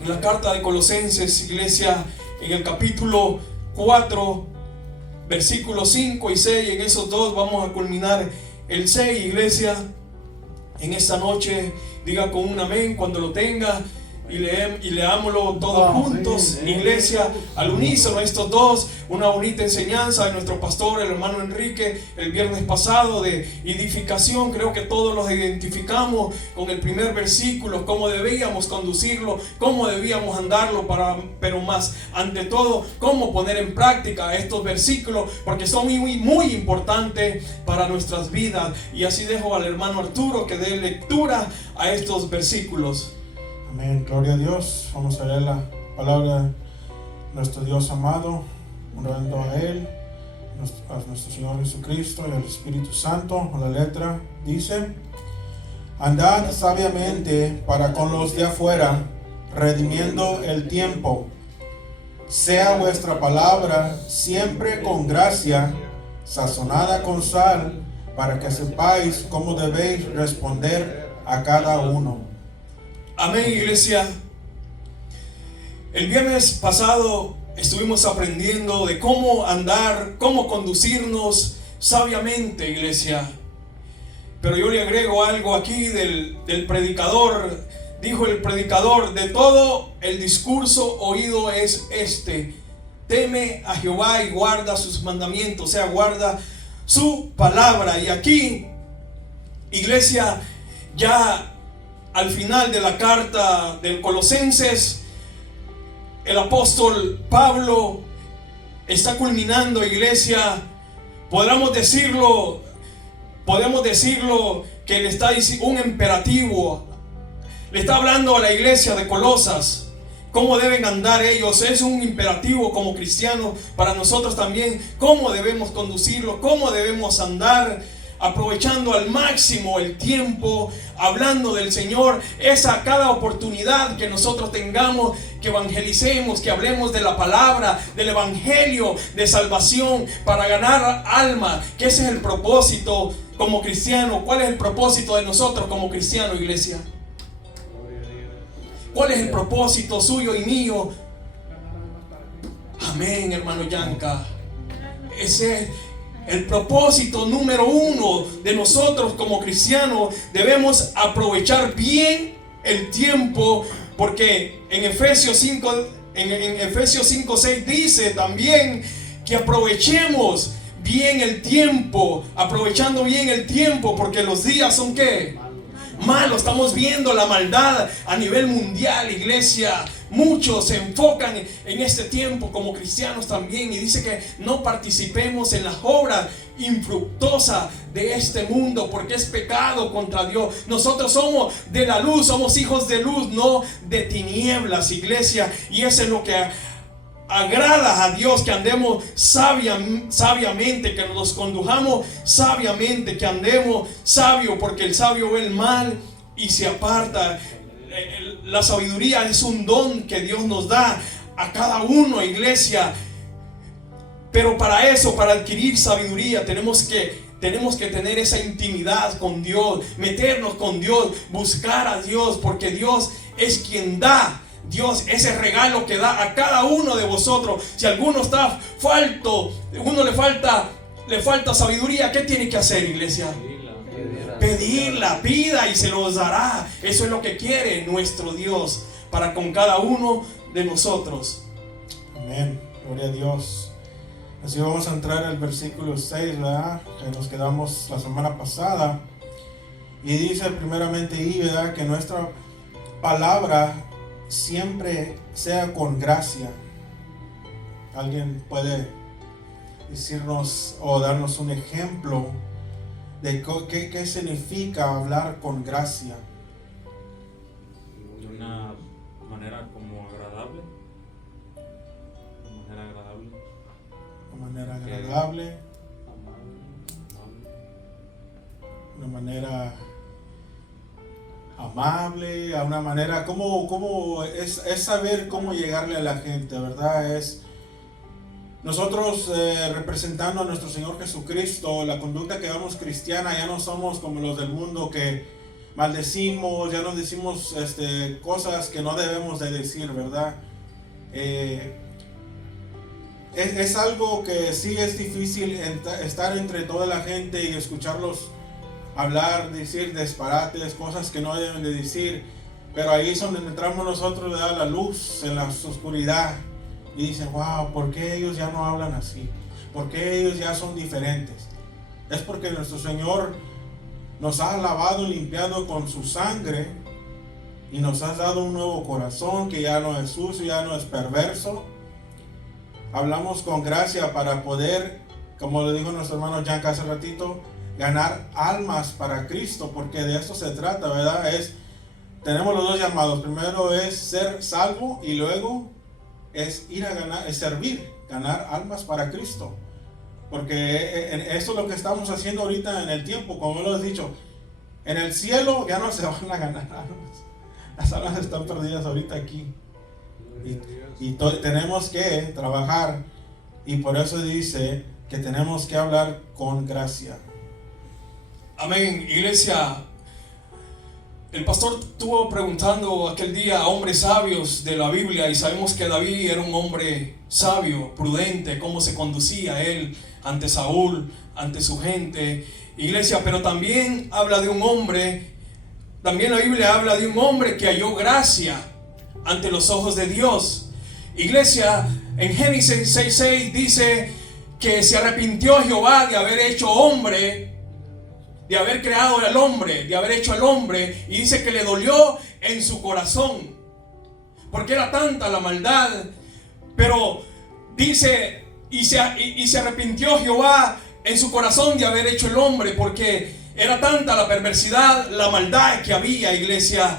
En la carta de Colosenses, iglesia, en el capítulo 4, versículos 5 y 6, en esos dos vamos a culminar el 6, iglesia. En esta noche, diga con un amén cuando lo tenga. Y leámoslo todos juntos, iglesia, al unísono, estos dos. Una bonita enseñanza de nuestro pastor, el hermano Enrique, el viernes pasado, de edificación. Creo que todos los identificamos con el primer versículo, cómo debíamos conducirlo, cómo debíamos andarlo, pero más ante todo, cómo poner en práctica estos versículos, porque son muy importantes para nuestras vidas. Y así dejo al hermano Arturo que dé lectura a estos versículos. Amén, gloria a Dios. Vamos a leer la palabra de nuestro Dios amado, honrando a Él, a nuestro Señor Jesucristo y al Espíritu Santo. La letra dice: andad sabiamente para con los de afuera, redimiendo el tiempo. Sea vuestra palabra siempre con gracia, sazonada con sal, para que sepáis cómo debéis responder a cada uno. Amén, iglesia. El viernes pasado estuvimos aprendiendo de cómo andar, cómo conducirnos sabiamente, iglesia. Pero yo le agrego algo aquí del predicador. Dijo el predicador: de todo el discurso oído es este: teme a Jehová y guarda sus mandamientos, o sea, guarda su palabra. Y aquí, iglesia, ya al final de la carta del Colosenses, el apóstol Pablo está culminando, iglesia. Podemos decirlo que le está diciendo un imperativo. Le está hablando a la iglesia de Colosas cómo deben andar ellos. Es un imperativo como cristianos para nosotros también, cómo debemos conducirlo, cómo debemos andar, aprovechando al máximo el tiempo, hablando del Señor. Es a cada oportunidad que nosotros tengamos, que evangelicemos, que hablemos de la palabra, del evangelio de salvación, para ganar alma, que ese es el propósito como cristiano. ¿Cuál es el propósito de nosotros como cristianos, iglesia? ¿Cuál es el propósito suyo y mío? Amén, hermano Yanka. Ese es el propósito número uno de nosotros como cristianos. Debemos aprovechar bien el tiempo, porque en Efesios 5:6 dice también que aprovechemos bien el tiempo, aprovechando bien el tiempo, porque los días son ¿qué? Malo. Estamos viendo la maldad a nivel mundial, iglesia. Muchos se enfocan en este tiempo como cristianos también, y dice que no participemos en las obras infructuosas de este mundo, porque es pecado contra Dios. Nosotros somos de la luz, somos hijos de luz, no de tinieblas, iglesia. Y eso es lo que agrada a Dios, que andemos sabiamente, que nos condujamos sabiamente, que andemos sabio, porque el sabio ve el mal y se aparta. La sabiduría es un don que Dios nos da a cada uno, iglesia. Pero para eso, para adquirir sabiduría, tenemos que tener esa intimidad con Dios, meternos con Dios, buscar a Dios, porque Dios es quien da. Dios, ese regalo que da a cada uno de vosotros. Si alguno está falto, uno le falta sabiduría, ¿qué tiene que hacer, iglesia? Pedirla, pida y se los dará. Eso es lo que quiere nuestro Dios para con cada uno de nosotros. Amén, gloria a Dios. Así vamos a entrar al versículo 6, ¿verdad? Que nos quedamos la semana pasada. Y dice primeramente ahí, ¿verdad?, que nuestra palabra siempre sea con gracia. ¿Alguien puede decirnos o darnos un ejemplo de qué significa hablar con gracia? De una manera como agradable. Una manera agradable. Una manera amable, a una manera como es saber cómo llegarle a la gente, ¿verdad? Es nosotros representando a nuestro Señor Jesucristo, la conducta que vamos cristiana. Ya no somos como los del mundo que maldecimos, ya nos decimos cosas que no debemos de decir, ¿verdad? Es algo que sí es difícil estar entre toda la gente y escucharlos hablar, decir disparates, cosas que no deben de decir, pero ahí es donde entramos nosotros, le da la luz en la oscuridad y dicen, wow, ¿por qué ellos ya no hablan así? ¿Por qué ellos ya son diferentes? Es porque nuestro Señor nos ha lavado y limpiado con su sangre y nos ha dado un nuevo corazón que ya no es sucio, ya no es perverso. Hablamos con gracia para poder, como le dijo nuestro hermano Jan hace ratito, ganar almas para Cristo, porque de eso se trata, ¿verdad? Tenemos los dos llamados. Primero es ser salvo y luego es ir a ganar, es servir, ganar almas para Cristo. Porque eso es lo que estamos haciendo ahorita en el tiempo, como lo he dicho. En el cielo ya no se van a ganar almas. Las almas están perdidas ahorita aquí. Y tenemos que trabajar. Y por eso dice que tenemos que hablar con gracia. Amén, iglesia. El pastor estuvo preguntando aquel día a hombres sabios de la Biblia, y sabemos que David era un hombre sabio, prudente, cómo se conducía él ante Saúl, ante su gente, iglesia. Pero también habla de un hombre, también la Biblia habla de un hombre que halló gracia ante los ojos de Dios. Iglesia, en Génesis 6:6 dice que se arrepintió Jehová de haber hecho hombre, de haber creado al hombre, de haber hecho al hombre, y dice que le dolió en su corazón, porque era tanta la maldad. Pero dice, y se arrepintió Jehová en su corazón de haber hecho el hombre, porque era tanta la perversidad, la maldad que había, iglesia.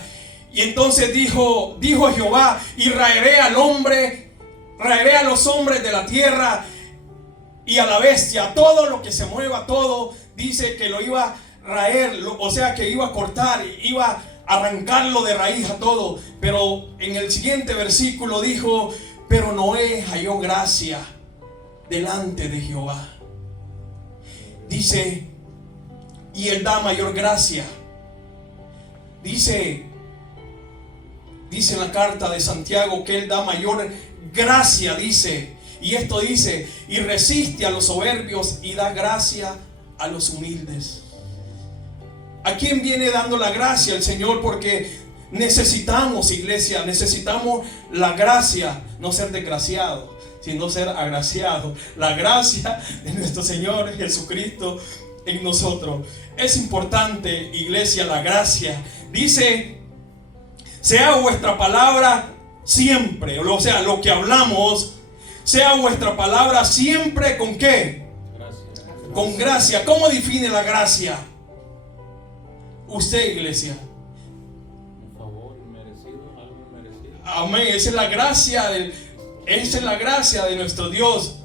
Y entonces dijo Jehová: y raeré al hombre, raeré a los hombres de la tierra y a la bestia, todo lo que se mueva, todo. Dice que lo iba a raer, o sea que iba a cortar, iba a arrancarlo de raíz a todo. Pero en el siguiente versículo dijo: pero Noé halló gracia delante de Jehová. Dice, y él da mayor gracia. Dice en la carta de Santiago que él da mayor gracia, dice. Y esto dice: y resiste a los soberbios y da gracia a los humildes. ¿A quién viene dando la gracia el Señor? Porque necesitamos, iglesia, necesitamos la gracia, no ser desgraciado, sino ser agraciado. La gracia de nuestro Señor Jesucristo en nosotros. Es importante, iglesia, la gracia. Dice: sea vuestra palabra siempre, o sea, lo que hablamos, sea vuestra palabra siempre, ¿con qué? Gracia. Con gracia. ¿Cómo define la gracia usted, iglesia? Un favor inmerecido, algo inmerecido. Amén. Esa es la gracia de nuestro Dios.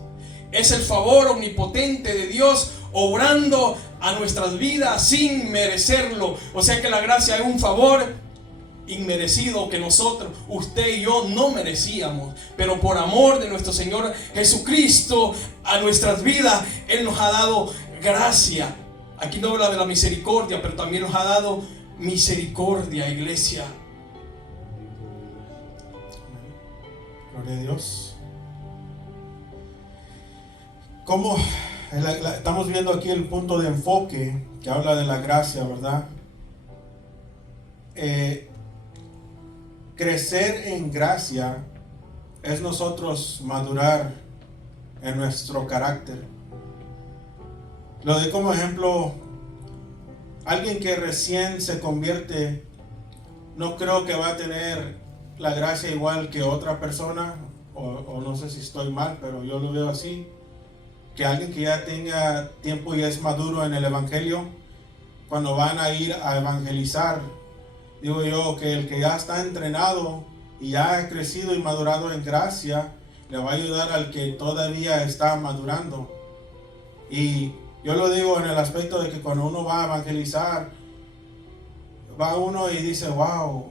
Es el favor omnipotente de Dios obrando a nuestras vidas sin merecerlo. O sea que la gracia es un favor inmerecido que nosotros, usted y yo, no merecíamos, pero por amor de nuestro Señor Jesucristo a nuestras vidas, Él nos ha dado gracia. Aquí no habla de la misericordia, pero también nos ha dado misericordia, iglesia. Gloria a Dios. ¿Cómo? Estamos viendo aquí el punto de enfoque que habla de la gracia, ¿verdad? Crecer en gracia es nosotros madurar en nuestro carácter. Lo doy como ejemplo: alguien que recién se convierte, no creo que va a tener la gracia igual que otra persona, o no sé si estoy mal, pero yo lo veo así, que alguien que ya tenga tiempo y es maduro en el evangelio, cuando van a ir a evangelizar, digo yo que el que ya está entrenado y ya ha crecido y madurado en gracia, le va a ayudar al que todavía está madurando. Y yo lo digo en el aspecto de que cuando uno va a evangelizar, va uno y dice, wow,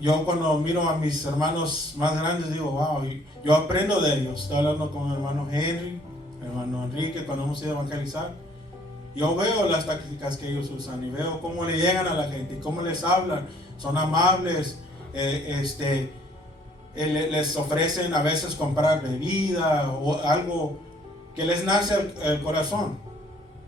yo cuando miro a mis hermanos más grandes digo, wow, yo aprendo de ellos. Estoy hablando con mi hermano Henry, mi hermano Enrique, cuando hemos ido a evangelizar. yo veo las tácticas que ellos usan y veo cómo le llegan a la gente y cómo les hablan. Son amables, les ofrecen a veces comprar bebida o algo que les nace el corazón.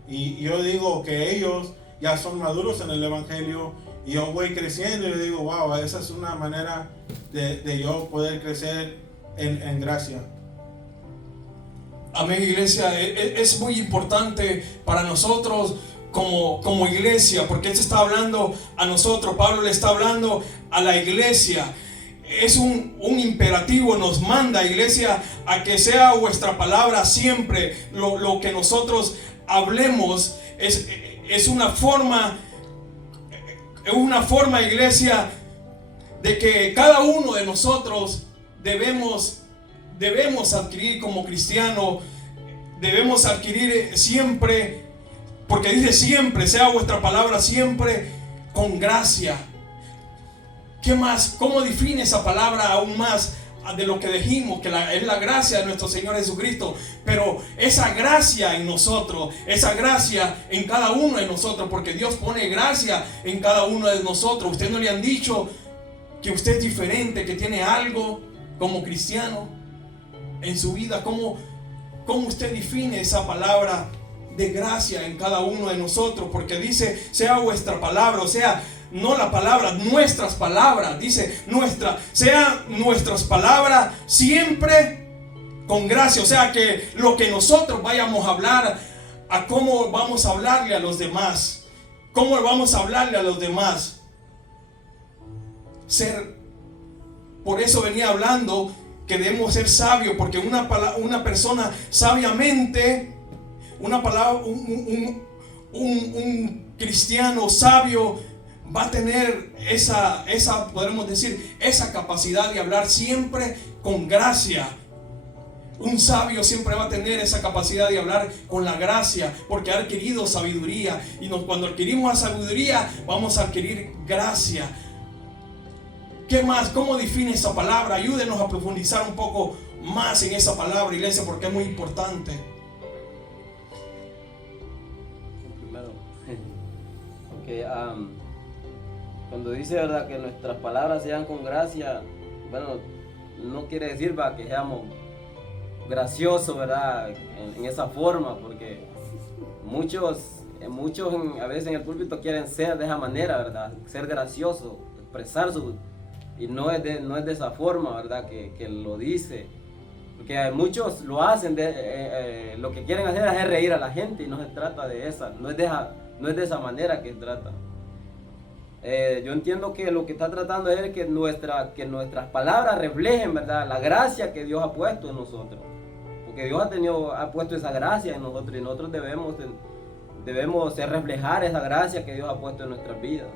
Y yo digo que ellos ya son maduros en el Evangelio y yo voy creciendo y yo digo, wow, esa es una manera de yo poder crecer en gracia. Amén, iglesia. Es muy importante para nosotros como iglesia, porque Él se está hablando a nosotros. Pablo le está hablando a la iglesia. Es un imperativo, nos manda, iglesia, a que sea vuestra palabra siempre. Lo que nosotros hablemos es una forma, iglesia, de que cada uno de nosotros debemos adquirir como cristiano, debemos adquirir siempre, porque dice siempre, sea vuestra palabra siempre con gracia. ¿Qué más? ¿Cómo define esa palabra aún más de lo que dijimos? Que es la gracia de nuestro Señor Jesucristo. Pero esa gracia en nosotros, esa gracia en cada uno de nosotros, porque Dios pone gracia en cada uno de nosotros. ¿Usted no le han dicho que usted es diferente, que tiene algo como cristiano en su vida? ¿Cómo usted define esa palabra de gracia en cada uno de nosotros? Porque dice, sea vuestra palabra, o sea, no la palabra, nuestras palabras, dice sean nuestras palabras siempre con gracia. O sea, que lo que nosotros vayamos a hablar, a cómo vamos a hablarle a los demás, cómo vamos a hablarle a los demás. Por eso venía hablando que debemos ser sabios, porque una persona sabiamente, un cristiano sabio va a tener podremos decir, esa capacidad de hablar siempre con gracia. Un sabio siempre va a tener esa capacidad de hablar con la gracia, porque ha adquirido sabiduría. Y cuando adquirimos la sabiduría, vamos a adquirir gracia. ¿Qué más? ¿Cómo define esa palabra? Ayúdenos a profundizar un poco más en esa palabra, iglesia, porque es muy importante. Primero, porque cuando dice, verdad, que nuestras palabras sean con gracia, bueno, no quiere decir, va, que seamos graciosos, verdad, en esa forma, porque muchos a veces en el púlpito quieren ser de esa manera, verdad, ser graciosos, expresar y no es de esa forma, verdad, que lo dice, porque muchos lo hacen, lo que quieren hacer es hacer reír a la gente, y no se trata de esa, no es de esa manera que se trata. Yo entiendo que lo que está tratando es que nuestras palabras reflejen, ¿verdad?, la gracia que Dios ha puesto en nosotros. Porque Dios ha puesto esa gracia en nosotros, y nosotros debemos reflejar esa gracia que Dios ha puesto en nuestras vidas.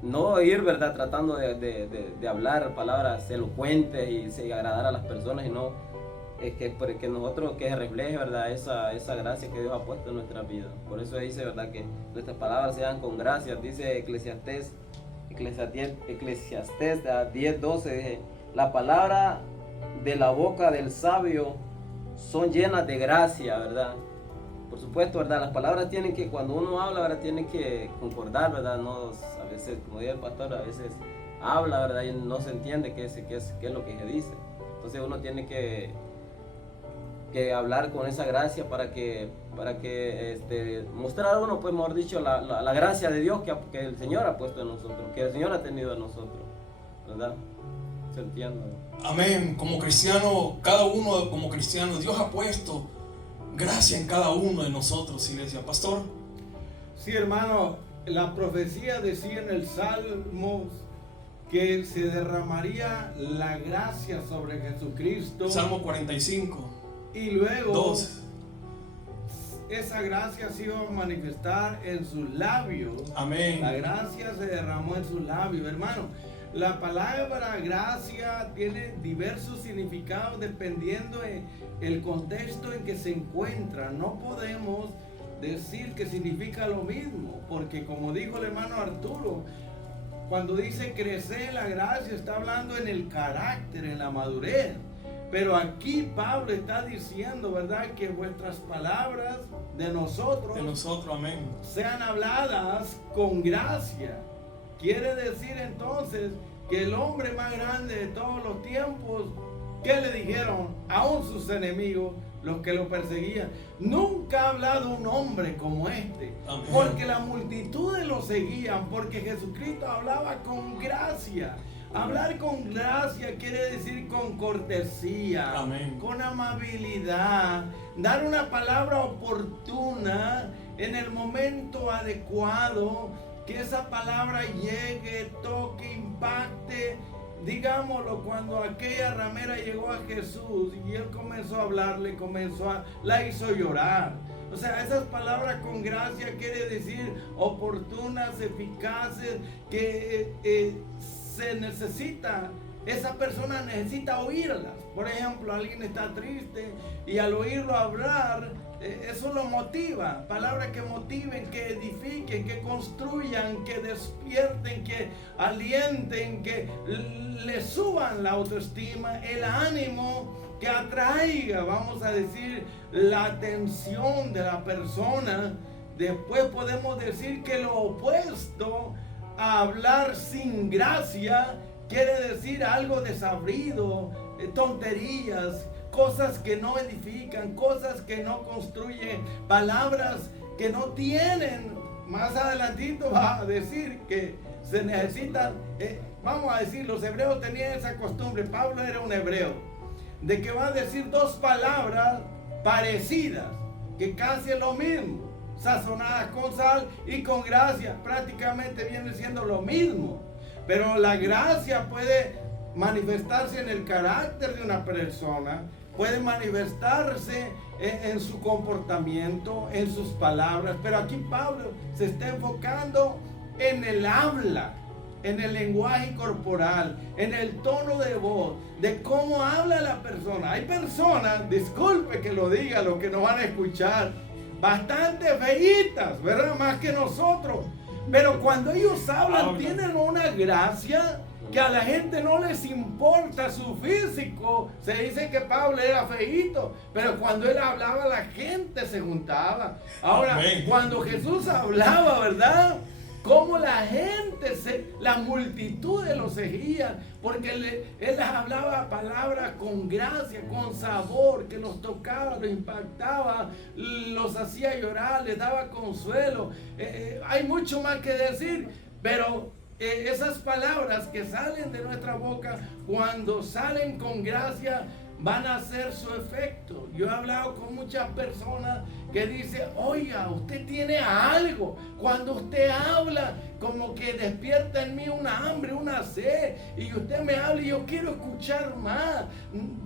No ir, ¿verdad?, tratando de hablar palabras elocuentes y agradar a las personas, sino que nosotros que refleje, ¿verdad?, esa gracia que Dios ha puesto en nuestra vida. Por eso dice, ¿verdad?, que nuestras palabras sean con gracia. Dice Eclesiastés 10:12, dice, la palabra de la boca del sabio son llenas de gracia, ¿verdad? Por supuesto, ¿verdad?, las palabras tienen que, cuando uno habla, ¿verdad?, tiene que concordar, ¿verdad? No, a veces, como dice el pastor, a veces habla, ¿verdad?, y no se entiende qué es lo que se dice. Entonces uno tiene que hablar con esa gracia para que mostrar a uno, pues, mejor dicho, la gracia de Dios que el Señor ha puesto en nosotros, que el Señor ha tenido en nosotros, ¿verdad? ¿Se entiende? Amén. Como cristiano, cada uno como cristiano, Dios ha puesto gracia en cada uno de nosotros, iglesia. Pastor. Sí, hermano, la profecía decía en el Salmo que se derramaría la gracia sobre Jesucristo. Salmo 45. Y luego 2. Esa gracia se iba a manifestar en sus labios. Amén. La gracia se derramó en sus labios, hermano. La palabra gracia tiene diversos significados dependiendo del contexto en que se encuentra. No podemos decir que significa lo mismo, porque como dijo el hermano Arturo, cuando dice crecer en la gracia, está hablando en el carácter, en la madurez. Pero aquí Pablo está diciendo, ¿verdad?, que vuestras palabras de nosotros amén. sean habladas con gracia. Quiere decir entonces que el hombre más grande de todos los tiempos, ¿qué le dijeron? Aún sus enemigos, los que lo perseguían: nunca ha hablado un hombre como este. Amén. Porque la multitud lo seguían, porque Jesucristo hablaba con gracia. Hablar con gracia quiere decir con cortesía, Amén. con amabilidad, dar una palabra oportuna en el momento adecuado, que esa palabra llegue, toque, impacte. Digámoslo, cuando aquella ramera llegó a Jesús y él comenzó a hablarle, la hizo llorar. O sea, esas palabras con gracia quiere decir oportunas, eficaces, que se necesita, esa persona necesita oírlas. Por ejemplo, alguien está triste y al oírlo hablar, eso lo motiva. Palabras que motiven, que edifiquen, que construyan, que despierten, que alienten, que le suban la autoestima, el ánimo, que atraiga, vamos a decir, la atención de la persona. Después podemos decir que lo opuesto a hablar sin gracia quiere decir algo desabrido, tonterías, cosas que no edifican, cosas que no construyen, palabras que no tienen. Más adelantito va a decir que se necesitan, vamos a decir, los hebreos tenían esa costumbre. Pablo era un hebreo, de que va a decir dos palabras parecidas, que casi es lo mismo, sazonadas con sal y con gracia, prácticamente viene siendo lo mismo. Pero la gracia puede manifestarse en el carácter de una persona, puede manifestarse en su comportamiento, en sus palabras. Pero aquí Pablo se está enfocando en el habla, en el lenguaje corporal, en el tono de voz, de cómo habla la persona. Hay personas, disculpe que lo diga, los que nos van a escuchar, bastante feitas, ¿verdad? Más que nosotros. Pero cuando ellos hablan, tienen una gracia que a la gente no les importa su físico. Se dice que Pablo era feíto, pero cuando él hablaba, la gente se juntaba. Ahora, Amén. cuando Jesús hablaba, ¿verdad?, cómo la gente, la multitud lo seguía, porque él les hablaba palabras con gracia, con sabor, que los tocaba, los impactaba, los hacía llorar, les daba consuelo. Hay mucho más que decir, pero esas palabras que salen de nuestra boca, cuando salen con gracia, van a hacer su efecto. Yo he hablado con muchas personas que dicen: oiga, usted tiene algo. Cuando usted habla, como que despierta en mí una hambre, una sed. Y usted me habla y yo quiero escuchar más.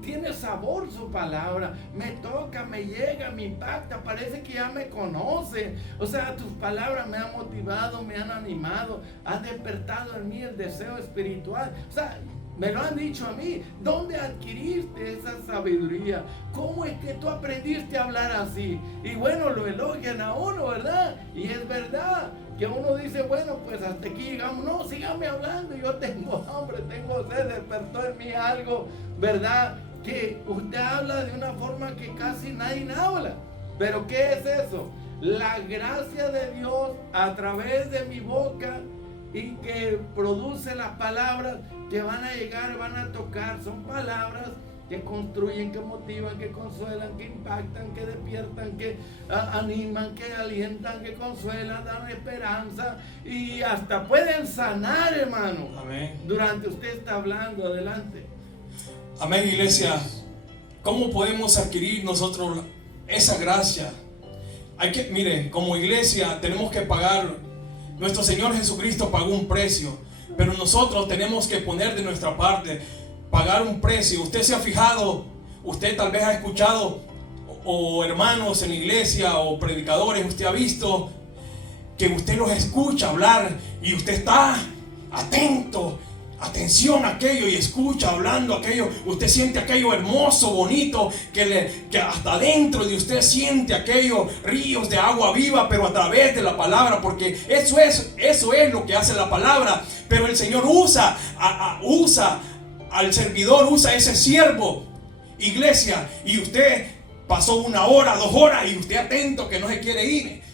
Tiene sabor su palabra. Me toca, me llega, me impacta. Parece que ya me conoce. O sea, tus palabras me han motivado, me han animado. Han despertado en mí el deseo espiritual. O sea, me lo han dicho a mí. ¿Dónde adquiriste esa sabiduría? ¿Cómo es que tú aprendiste a hablar así? Y bueno, lo elogian a uno, ¿verdad? Y es verdad que uno dice: bueno, pues hasta aquí llegamos. No, sígame hablando. Yo tengo hambre, tengo sed. Despertó en mí algo, ¿verdad? Que usted habla de una forma que casi nadie habla. ¿Pero qué es eso? La gracia de Dios a través de mi boca, y que produce las palabras que van a llegar, van a tocar. Son palabras que construyen, que motivan, que consuelan, que impactan, que despiertan, que animan, que alientan, que consuelan, dan esperanza y hasta pueden sanar, hermano. Amén. Durante usted está hablando, adelante. Amén, iglesia. ¿Cómo podemos adquirir nosotros esa gracia? Mire, como iglesia tenemos que pagar. Nuestro Señor Jesucristo pagó un precio, pero nosotros tenemos que poner de nuestra parte, pagar un precio. Usted se ha fijado, usted tal vez ha escuchado, o hermanos en la iglesia, o predicadores, usted ha visto que usted los escucha hablar y usted está atento, atención a aquello, y escucha hablando aquello. Usted siente aquello hermoso, bonito, que hasta dentro de usted siente aquellos ríos de agua viva, pero a través de la palabra, porque eso es lo que hace la palabra. Pero el Señor usa al servidor, usa ese siervo iglesia, y usted pasó 1 hora, 2 horas y usted atento que no se quiere ir.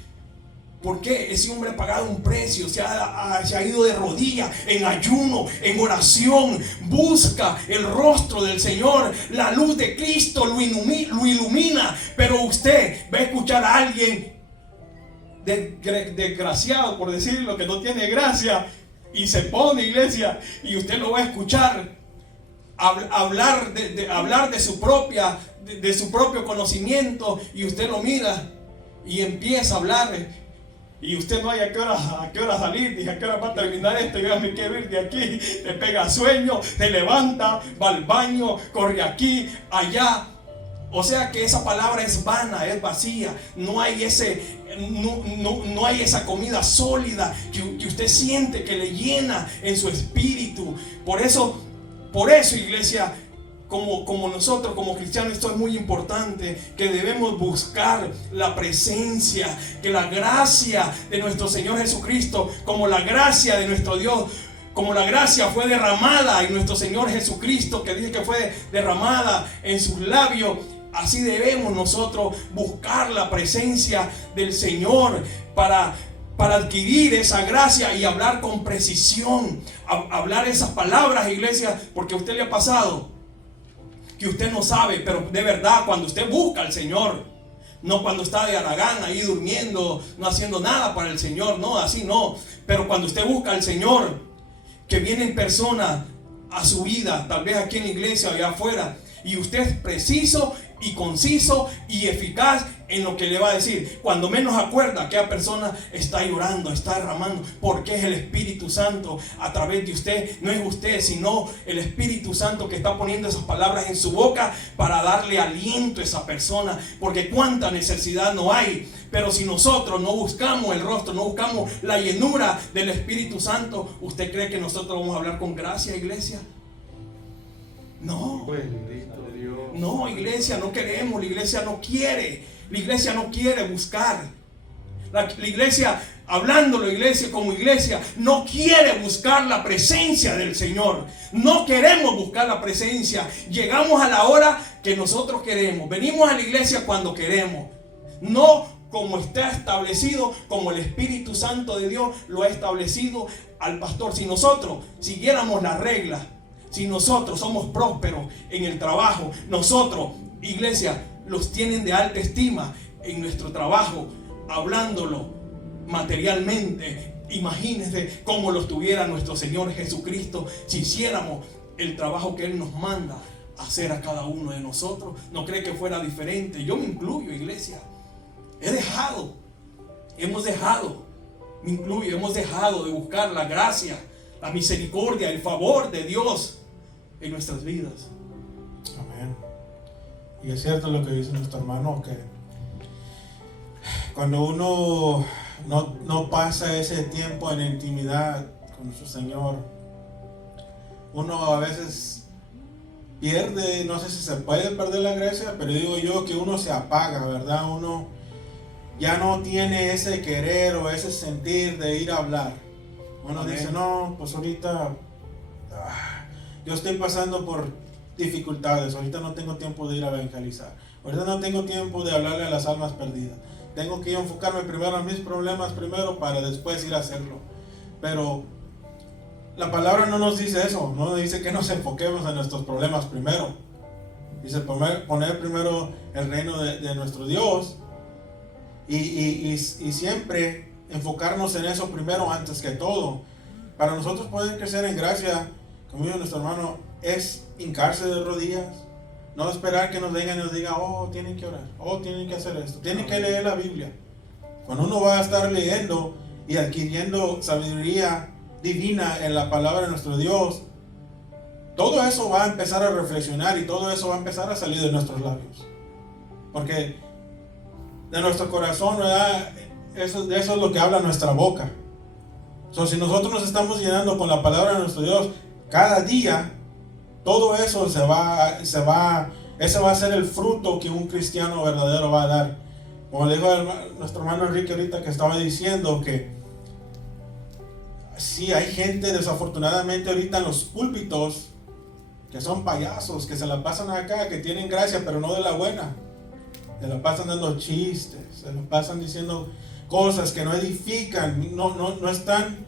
¿Por qué? Ese hombre ha pagado un precio, se ha ido de rodillas, en ayuno, en oración, busca el rostro del Señor, la luz de Cristo lo ilumina, pero usted va a escuchar a alguien desgraciado, por decirlo, que no tiene gracia, y se pone, iglesia, y usted lo va a escuchar hablar de su propio conocimiento, y usted lo mira y empieza a hablar. Y usted no hay a qué hora salir, ni a qué hora va a terminar esto. Yo me quiero ir de aquí. Le pega sueño, se levanta, va al baño, corre aquí, allá. O sea que esa palabra es vana, es vacía. No hay no hay esa comida sólida que usted siente que le llena en su espíritu. Por eso, iglesia, como nosotros, como cristianos, esto es muy importante, que debemos buscar la presencia, que la gracia de nuestro Señor Jesucristo, como la gracia de nuestro Dios, como la gracia fue derramada en nuestro Señor Jesucristo, que dice que fue derramada en sus labios, así debemos nosotros buscar la presencia del Señor para adquirir esa gracia y hablar con precisión, hablar esas palabras, iglesia, porque a usted le ha pasado que usted no sabe, pero de verdad cuando usted busca al Señor, no cuando está de haragán ahí durmiendo, no haciendo nada para el Señor, no, así no, pero cuando usted busca al Señor, que vienen personas a su vida, tal vez aquí en la iglesia o allá afuera, y usted es preciso y conciso y eficaz en lo que le va a decir. Cuando menos acuerda, aquella persona está llorando, está derramando, porque es el Espíritu Santo a través de usted. No es usted, sino el Espíritu Santo que está poniendo esas palabras en su boca para darle aliento a esa persona, porque cuánta necesidad no hay. Pero si nosotros no buscamos el rostro, no buscamos la llenura del Espíritu Santo, ¿usted cree que nosotros vamos a hablar con gracia, iglesia? No. Bendito Dios. No, iglesia, no queremos. La iglesia no quiere. La iglesia no quiere buscar. La iglesia, hablándolo, iglesia como iglesia, no quiere buscar la presencia del Señor. No queremos buscar la presencia. Llegamos a la hora que nosotros queremos. Venimos a la iglesia cuando queremos. No como está establecido, como el Espíritu Santo de Dios lo ha establecido al pastor. Si nosotros siguiéramos las reglas, si nosotros somos prósperos en el trabajo, nosotros, iglesia, los tienen de alta estima en nuestro trabajo, hablándolo materialmente. Imagínense cómo los tuviera nuestro Señor Jesucristo si hiciéramos el trabajo que Él nos manda hacer a cada uno de nosotros. ¿No cree que fuera diferente? Yo me incluyo, iglesia. Hemos dejado de buscar la gracia, la misericordia, el favor de Dios en nuestras vidas. Amén. Y es cierto lo que dice nuestro hermano, que cuando uno no pasa ese tiempo en intimidad con nuestro Señor, uno a veces pierde, no sé si se puede perder la gracia, pero digo yo que uno se apaga, ¿verdad? Uno ya no tiene ese querer o ese sentir de ir a hablar. Uno dice, no, pues ahorita yo estoy pasando por dificultades, ahorita no tengo tiempo de ir a evangelizar, ahorita no tengo tiempo de hablarle a las almas perdidas, tengo que enfocarme primero en mis problemas primero para después ir a hacerlo. Pero la palabra no nos dice eso, no nos dice que nos enfoquemos en nuestros problemas primero. Dice poner primero el reino de nuestro Dios y siempre enfocarnos en eso primero antes que todo. Para nosotros poder crecer en gracia, como dijo nuestro hermano, es hincarse de rodillas, no esperar que nos vengan y nos digan, oh, tienen que orar, oh, tienen que hacer esto, tienen que leer la Biblia. Cuando uno va a estar leyendo y adquiriendo sabiduría divina en la palabra de nuestro Dios, todo eso va a empezar a reflexionar y todo eso va a empezar a salir de nuestros labios, porque de nuestro corazón, ¿verdad? Eso es lo que habla nuestra boca. Si nosotros nos estamos llenando con la palabra de nuestro Dios cada día, todo eso ese va a ser el fruto que un cristiano verdadero va a dar. Como le dijo nuestro hermano Enrique ahorita, que estaba diciendo que sí hay gente desafortunadamente ahorita en los púlpitos que son payasos, que se la pasan acá, que tienen gracia, pero no de la buena. Se la pasan dando chistes, se la pasan diciendo cosas que no edifican, no están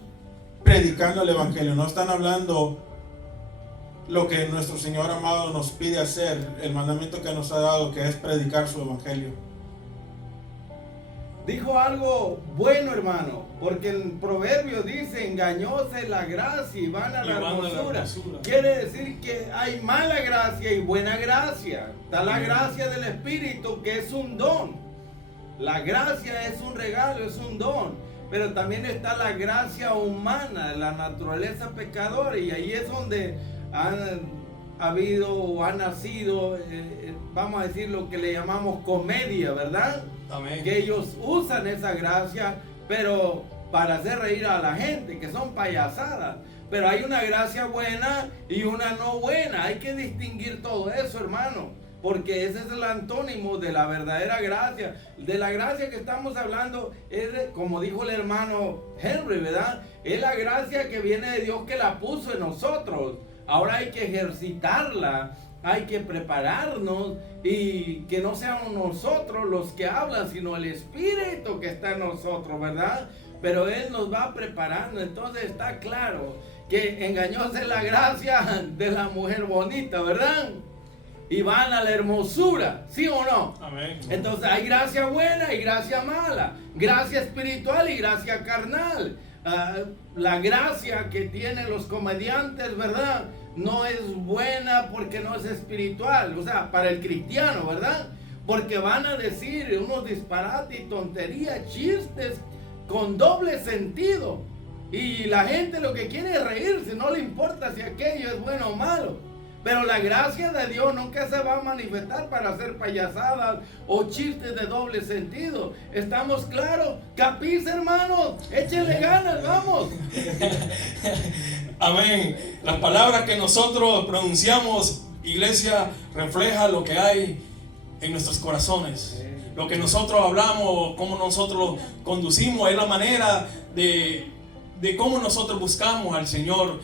predicando el evangelio, no están hablando lo que nuestro Señor amado nos pide hacer, el mandamiento que nos ha dado, que es predicar su evangelio. Dijo algo bueno, hermano, porque el proverbio dice: engañosa es la gracia y vana la hermosura. Quiere decir que hay mala gracia y buena gracia. Está la gracia del Espíritu, que es un don. La gracia es un regalo, es un don. Pero también está la gracia humana, la naturaleza pecadora, y ahí es donde han habido o ha nacido, vamos a decir, lo que le llamamos comedia, ¿verdad? Amén. Que ellos usan esa gracia, pero para hacer reír a la gente, que son payasadas. Pero hay una gracia buena y una no buena. Hay que distinguir todo eso, hermano, porque ese es el antónimo de la verdadera gracia. De la gracia que estamos hablando es, como dijo el hermano Henry, ¿verdad? Es la gracia que viene de Dios, que la puso en nosotros. Ahora hay que ejercitarla, hay que prepararnos, y que no sean nosotros los que hablan, sino el Espíritu que está en nosotros, ¿verdad? Pero Él nos va preparando. Entonces está claro que engañosa es la gracia de la mujer bonita, ¿verdad? Y van a la hermosura, ¿sí o no? Amén. Entonces hay gracia buena y gracia mala, gracia espiritual y gracia carnal. La gracia que tienen los comediantes, ¿verdad?, no es buena porque no es espiritual, o sea, para el cristiano, ¿verdad? Porque van a decir unos disparates y tonterías, chistes con doble sentido, y la gente lo que quiere es reírse, no le importa si aquello es bueno o malo. Pero la gracia de Dios nunca se va a manifestar para hacer payasadas o chistes de doble sentido. ¿Estamos claros? ¿Capís, hermanos? Échenle ganas, vamos. Amén. Las palabras que nosotros pronunciamos, iglesia, refleja lo que hay en nuestros corazones. Lo que nosotros hablamos, cómo nosotros conducimos, es la manera de cómo nosotros buscamos al Señor.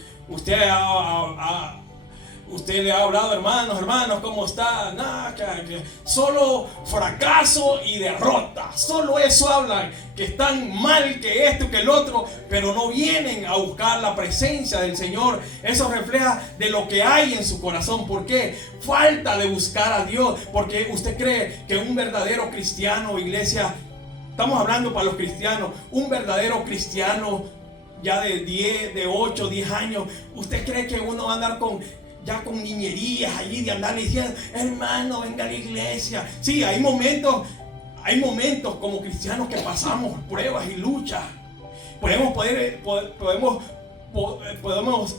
Usted le ha hablado, hermanos, ¿cómo está? Nada, que solo fracaso y derrota. Solo eso hablan, que están mal, que esto, que el otro, pero no vienen a buscar la presencia del Señor. Eso refleja de lo que hay en su corazón. ¿Por qué? Falta de buscar a Dios. Porque usted cree que un verdadero cristiano, iglesia, estamos hablando para los cristianos, un verdadero cristiano ya de 10, de 8, 10 años, ¿usted cree que uno va a andar con niñerías allí, de andar diciendo, hermano, venga a la iglesia? Sí, hay momentos como cristianos que pasamos pruebas y luchas. Podemos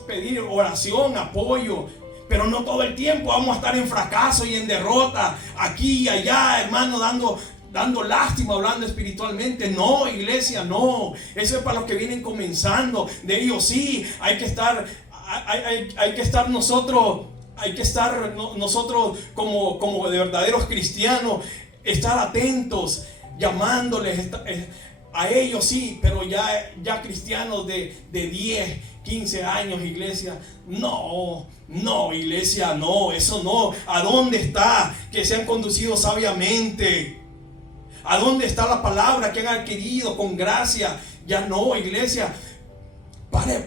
pedir oración, apoyo, pero no todo el tiempo vamos a estar en fracaso y en derrota, aquí y allá, hermano, dando lástima, hablando espiritualmente. No, iglesia, no. Eso es para los que vienen comenzando. De ellos sí, hay que estar nosotros como de verdaderos cristianos, estar atentos, llamándoles a ellos sí, pero ya cristianos de 10, 15 años, iglesia, no, iglesia, no, eso no. ¿A dónde está que se han conducido sabiamente? ¿A dónde está la palabra que han adquirido con gracia? Ya no, iglesia.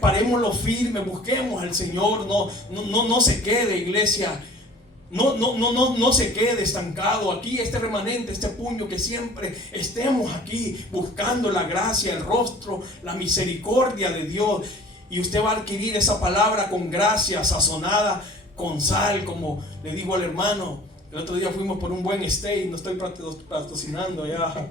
Parémoslo firme, busquemos al Señor. No se quede, iglesia. No se quede estancado aquí, este remanente, este puño, que siempre estemos aquí buscando la gracia, el rostro, la misericordia de Dios. Y usted va a adquirir esa palabra con gracia, sazonada con sal, como le digo al hermano. El otro día fuimos por un buen steak, no estoy patrocinando ya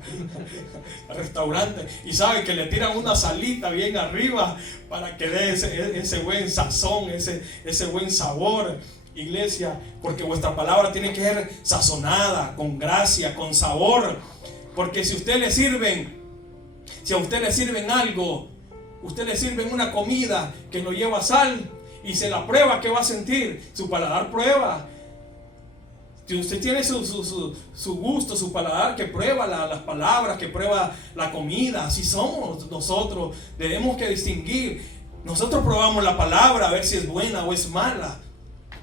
al restaurante, y sabe que le tiran una salita bien arriba para que dé ese buen sazón, ese buen sabor, iglesia, porque vuestra palabra tiene que ser sazonada, con gracia, con sabor, porque si a usted le sirven algo, usted le sirven una comida que no lleva sal y se la prueba, ¿qué va a sentir? Su paladar prueba. Si usted tiene su gusto, su paladar, que prueba las palabras, que prueba la comida. Así somos nosotros. Debemos que distinguir. Nosotros probamos la palabra a ver si es buena o es mala.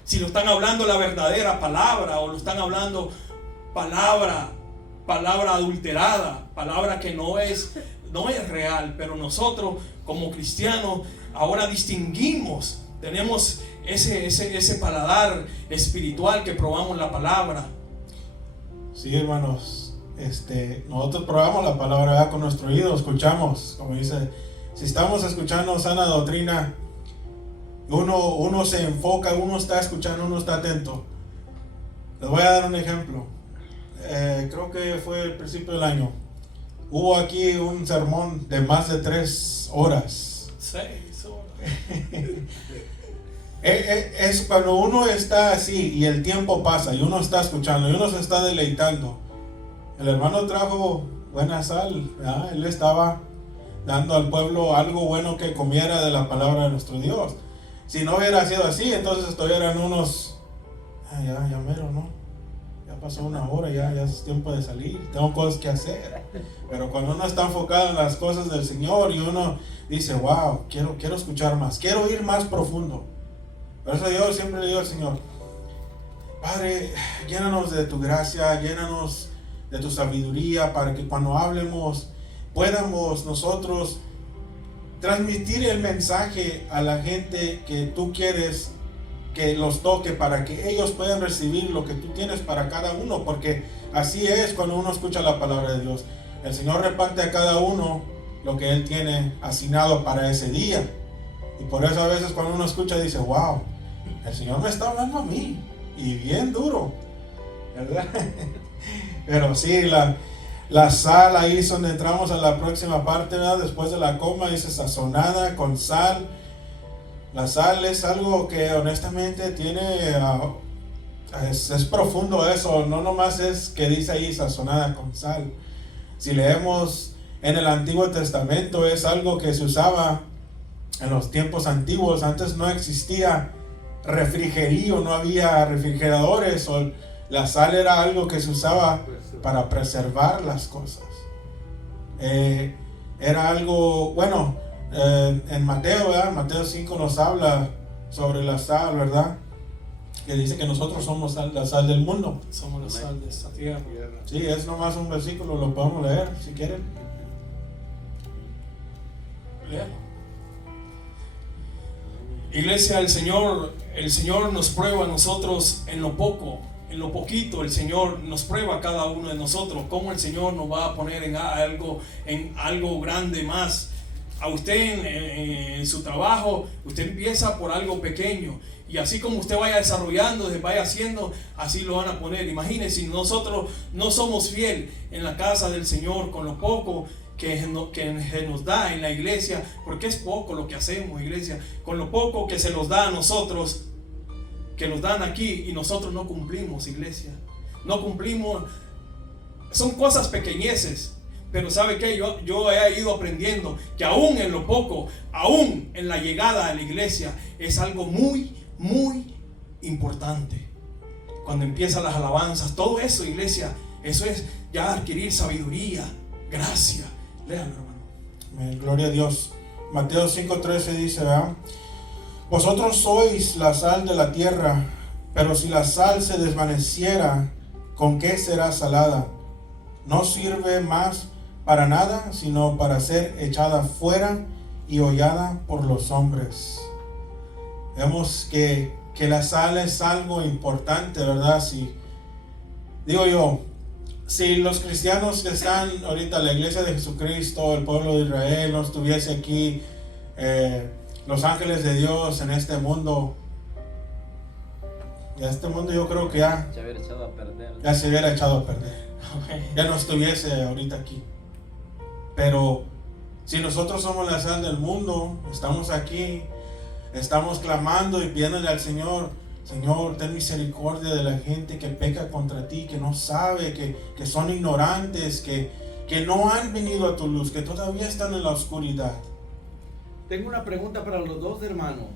si lo están hablando la verdadera palabra o lo están hablando palabra adulterada, palabra que no es real. Pero nosotros como cristianos ahora distinguimos, tenemos ese paladar espiritual que probamos la palabra. Sí, hermanos, nosotros probamos la palabra, ¿verdad? Con nuestro oído, escuchamos, como dice, si estamos escuchando sana doctrina, uno se enfoca, uno está escuchando, uno está atento. Les voy a dar un ejemplo. Creo que fue el principio del año. Hubo aquí un sermón de más de 3 horas. 6 horas. Es cuando uno está así y el tiempo pasa y uno está escuchando y uno se está deleitando. El hermano trajo buena sal, ¿verdad? Él estaba dando al pueblo algo bueno que comiera de la palabra de nuestro Dios. Si no hubiera sido así, entonces estuvieran unos, ya mero, ¿no? Ya pasó 1 hora, ya es tiempo de salir, tengo cosas que hacer. Pero cuando uno está enfocado en las cosas del Señor y uno dice, wow, quiero escuchar más, quiero ir más profundo. Por eso yo siempre le digo al Señor, Padre, llénanos de tu gracia, llénanos de tu sabiduría, para que cuando hablemos podamos nosotros transmitir el mensaje a la gente que tú quieres que los toque, para que ellos puedan recibir lo que tú tienes para cada uno, porque así es cuando uno escucha la palabra de Dios. El Señor reparte a cada uno lo que Él tiene asignado para ese día, y por eso a veces cuando uno escucha dice, wow, el Señor me está hablando a mí, y bien duro, ¿verdad? Pero sí, la sal, ahí es donde entramos a la próxima parte, ¿verdad? Después de la coma dice sazonada con sal. La sal es algo que honestamente tiene, es profundo eso, no nomás es que dice ahí sazonada con sal. Si leemos en el Antiguo Testamento, es algo que se usaba en los tiempos antiguos. Antes no existía refrigerio, no había refrigeradores, o la sal era algo que se usaba para preservar las cosas. Era algo, bueno, en Mateo, ¿verdad? Mateo 5 nos habla sobre la sal, ¿verdad? Que dice que nosotros somos la sal del mundo. Somos la sal de esta tierra. Sí, es nomás un versículo, lo podemos leer si quieren. Léalo. Iglesia, el Señor nos prueba a nosotros en lo poco, en lo poquito. El Señor nos prueba a cada uno de nosotros. Cómo el Señor nos va a poner en algo grande más. A usted en su trabajo, usted empieza por algo pequeño, y así como usted vaya desarrollando, vaya haciendo, así lo van a poner. Imagínense, si nosotros no somos fiel en la casa del Señor con lo poco que se nos da en la iglesia, porque es poco lo que hacemos, iglesia, con lo poco que se nos da a nosotros, que nos dan aquí, y nosotros no cumplimos, iglesia, no cumplimos. Son cosas pequeñeces. Pero ¿sabe qué? Yo he ido aprendiendo que aún en lo poco, aún en la llegada a la iglesia, es algo muy, muy importante. Cuando empiezan las alabanzas, todo eso, iglesia, eso es ya adquirir sabiduría, gracia. Léalo, hermano. Gloria a Dios. Mateo 5:13 dice, ¿verdad? Vosotros sois la sal de la tierra, pero si la sal se desvaneciera, ¿con qué será salada? No sirve más para nada, sino para ser echada fuera y hollada por los hombres. Vemos que la sal es algo importante, ¿verdad? Si los cristianos que están ahorita, la iglesia de Jesucristo, el pueblo de Israel, no estuviese aquí, los ángeles de Dios en este mundo, yo creo que ya se hubiera echado a perder. Ya no estuviese ahorita aquí. Pero si nosotros somos la sal del mundo, estamos aquí, estamos clamando y pidiéndole al Señor, Señor, ten misericordia de la gente que peca contra ti, que no sabe, que son ignorantes, que no han venido a tu luz, que todavía están en la oscuridad. Tengo una pregunta para los dos hermanos.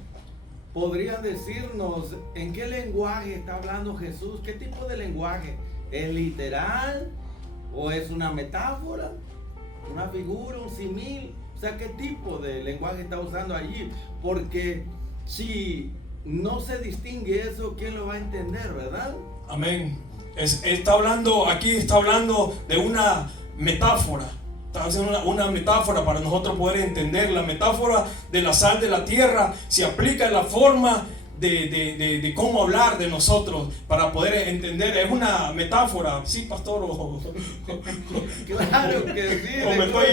¿Podrían decirnos en qué lenguaje está hablando Jesús? ¿Qué tipo de lenguaje? ¿Es literal? ¿O es una metáfora? ¿Una figura? ¿Un símil? O sea, ¿qué tipo de lenguaje está usando allí? Porque si no se distingue eso, ¿quién lo va a entender, verdad? Amén. Está hablando de una metáfora. Está haciendo una metáfora para nosotros poder entender. La metáfora de la sal de la tierra se aplica en la forma de cómo hablar de nosotros para poder entender. Es una metáfora, ¿sí, pastor? Claro que sí,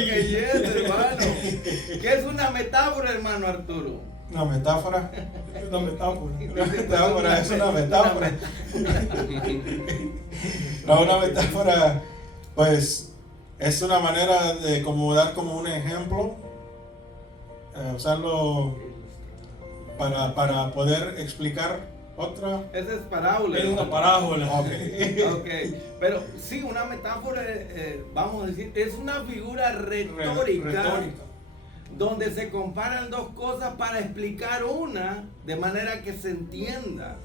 que yes, hermano. ¿Qué es una metáfora, hermano Arturo? Una metáfora. Una metáfora. Una metáfora es una metáfora. No, una metáfora, pues, es una manera de como dar como un ejemplo, usarlo para poder explicar otra. Esa es parábola. Es una parábola. Okay. Pero sí, una metáfora, vamos a decir, es una figura retórica. Donde se comparan dos cosas para explicar una de manera que se entienda.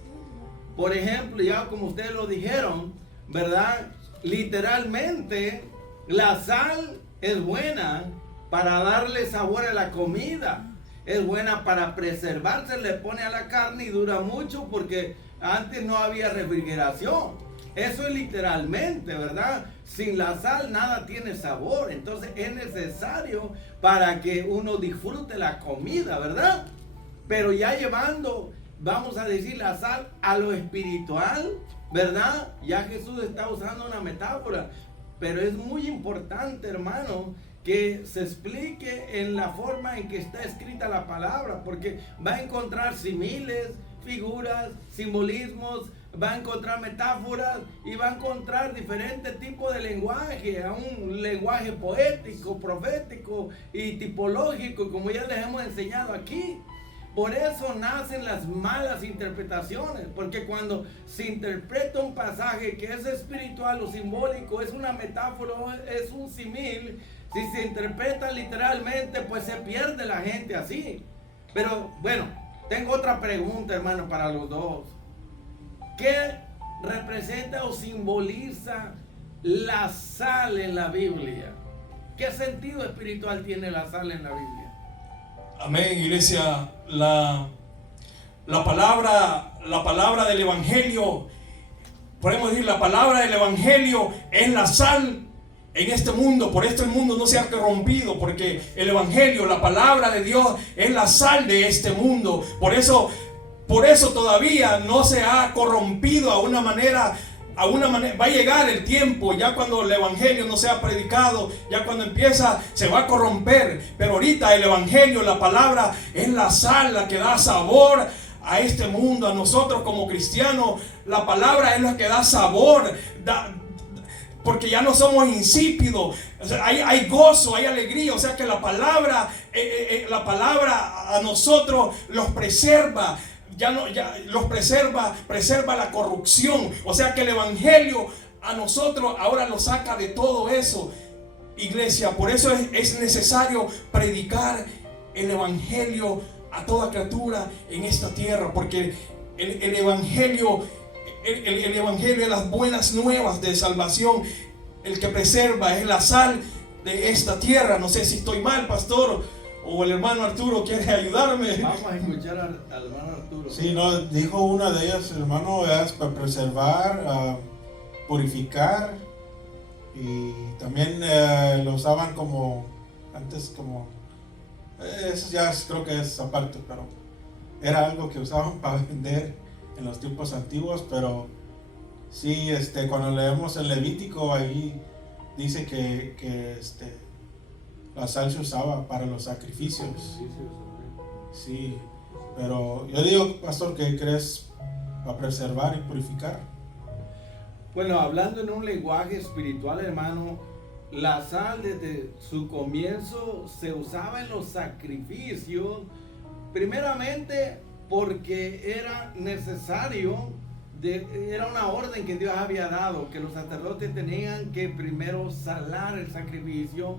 Por ejemplo, ya como ustedes lo dijeron, ¿verdad? Literalmente, la sal es buena para darle sabor a la comida. Es buena para preservarse, le pone a la carne y dura mucho porque antes no había refrigeración. Eso es literalmente, ¿verdad? Sin la sal nada tiene sabor. Entonces es necesario para que uno disfrute la comida, ¿verdad? Pero ya llevando, vamos a decir, la sal a lo espiritual, ¿verdad? Ya Jesús está usando una metáfora. Pero es muy importante, hermano, que se explique en la forma en que está escrita la palabra, porque va a encontrar símiles, figuras, simbolismos, va a encontrar metáforas y va a encontrar diferentes tipos de lenguaje, un lenguaje poético, profético y tipológico, como ya les hemos enseñado aquí. Por eso nacen las malas interpretaciones, porque cuando se interpreta un pasaje que es espiritual o simbólico, es una metáfora, es un simil, si se interpreta literalmente, pues se pierde la gente así. Pero bueno, tengo otra pregunta, hermano, para los dos. ¿Qué representa o simboliza la sal en la Biblia? ¿Qué sentido espiritual tiene la sal en la Biblia? Amén, iglesia. La palabra del evangelio, podemos decir, la palabra del evangelio es la sal en este mundo. Por esto el mundo no se ha corrompido, porque el evangelio, la palabra de Dios, es la sal de este mundo. Por eso todavía no se ha corrompido a una manera. Va a llegar el tiempo, ya cuando el evangelio no sea predicado, ya cuando empieza, se va a corromper. Pero ahorita el evangelio, la palabra, es la sal, la que da sabor a este mundo. A nosotros como cristianos, la palabra es la que da sabor, porque ya no somos insípidos. O sea, hay gozo, hay alegría. O sea que la palabra a nosotros los preserva. Ya los preserva la corrupción. O sea que el evangelio a nosotros ahora nos saca de todo eso, iglesia. Por eso es necesario predicar el evangelio a toda criatura en esta tierra, porque el evangelio es las buenas nuevas de salvación. El que preserva es la sal de esta tierra. No sé si estoy mal, pastor, o el hermano Arturo quiere ayudarme. Vamos a escuchar al hermano Arturo. Sí, no, dijo una de ellas, hermano, es para preservar, purificar, y también lo usaban como, antes como, eso ya creo que es aparte, pero era algo que usaban para vender en los tiempos antiguos. Pero sí, cuando leemos el Levítico, ahí dice que la sal se usaba para los sacrificios. Sí, pero yo digo, pastor, ¿qué crees para preservar y purificar? Bueno, hablando en un lenguaje espiritual, hermano, la sal desde su comienzo se usaba en los sacrificios, primeramente porque era necesario, era una orden que Dios había dado, que los sacerdotes tenían que primero salar el sacrificio,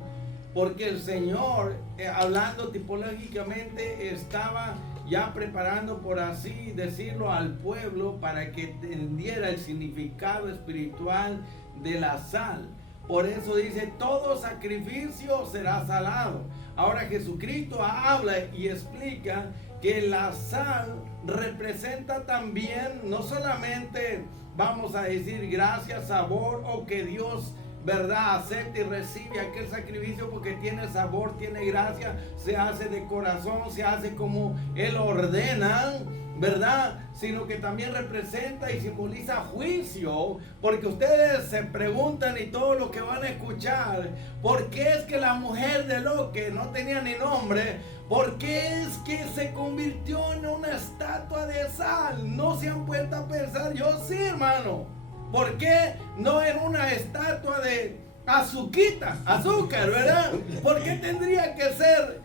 porque el Señor, hablando tipológicamente, estaba ya preparando, por así decirlo, al pueblo para que entendiera el significado espiritual de la sal. Por eso dice, todo sacrificio será salado. Ahora Jesucristo habla y explica que la sal representa también, no solamente vamos a decir gracias, sabor, o que Dios, ¿verdad?, acepta y recibe aquel sacrificio porque tiene sabor, tiene gracia, se hace de corazón, se hace como Él ordena, ¿verdad? Sino que también representa y simboliza juicio, porque ustedes se preguntan y todo lo que van a escuchar, ¿por qué es que la mujer de Lot, que no tenía ni nombre, por qué es que se convirtió en una estatua de sal? ¿No se han puesto a pensar? Yo sí, hermano. ¿Por qué no en una estatua de azúcar, ¿verdad? ¿Por qué tendría que ser?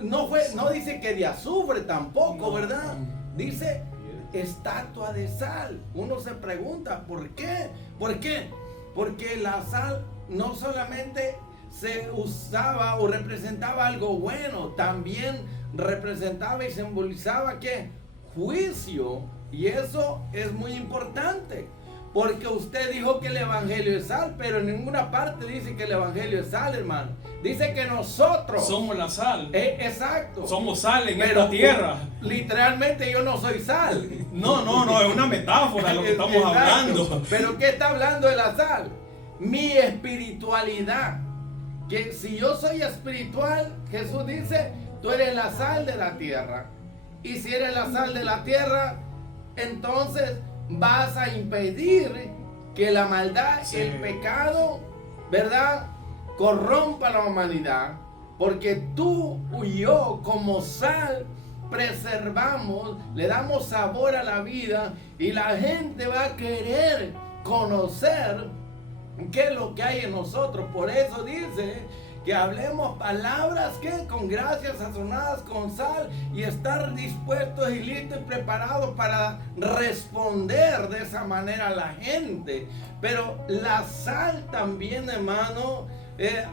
No dice que de azufre tampoco, ¿verdad? Dice estatua de sal. Uno se pregunta, ¿por qué? ¿Por qué? Porque la sal no solamente se usaba o representaba algo bueno, también representaba y simbolizaba ¿qué? Juicio. Y eso es muy importante. Porque usted dijo que el evangelio es sal, pero en ninguna parte dice que el evangelio es sal, hermano. Dice que nosotros somos la sal. Exacto. Somos sal en esta tierra. Literalmente yo no soy sal. No, es una metáfora lo que estamos Exacto. hablando. Pero ¿qué está hablando de la sal? Mi espiritualidad. Que si yo soy espiritual, Jesús dice, tú eres la sal de la tierra. Y si eres la sal de la tierra, entonces vas a impedir que la maldad, el pecado, ¿verdad?, corrompa la humanidad, porque tú y yo como sal preservamos, le damos sabor a la vida y la gente va a querer conocer qué es lo que hay en nosotros. Por eso dice que hablemos palabras que con gracia sazonadas con sal y estar dispuestos y listos y preparados para responder de esa manera a la gente. Pero la sal también, hermano,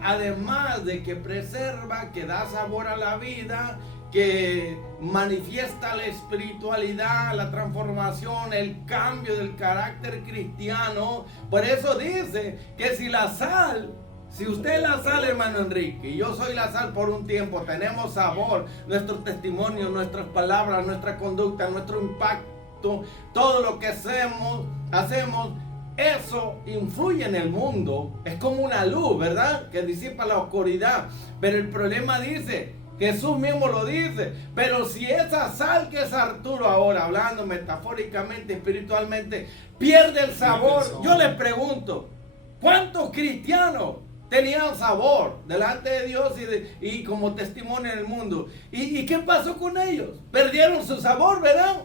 además de que preserva, que da sabor a la vida, que manifiesta la espiritualidad, la transformación, el cambio del carácter cristiano. Por eso dice que si la sal, si usted es la sal, hermano Enrique, y yo soy la sal por un tiempo, tenemos sabor, nuestro testimonio, nuestras palabras, nuestra conducta, nuestro impacto, todo lo que hacemos, eso influye en el mundo. Es como una luz, ¿verdad?, que disipa la oscuridad. Pero el problema dice, Jesús mismo lo dice, pero si esa sal que es Arturo ahora, hablando metafóricamente, espiritualmente, pierde el sabor, yo le pregunto, ¿cuántos cristianos tenían sabor delante de Dios y como testimonio en el mundo? ¿Y qué pasó con ellos? Perdieron su sabor, ¿verdad?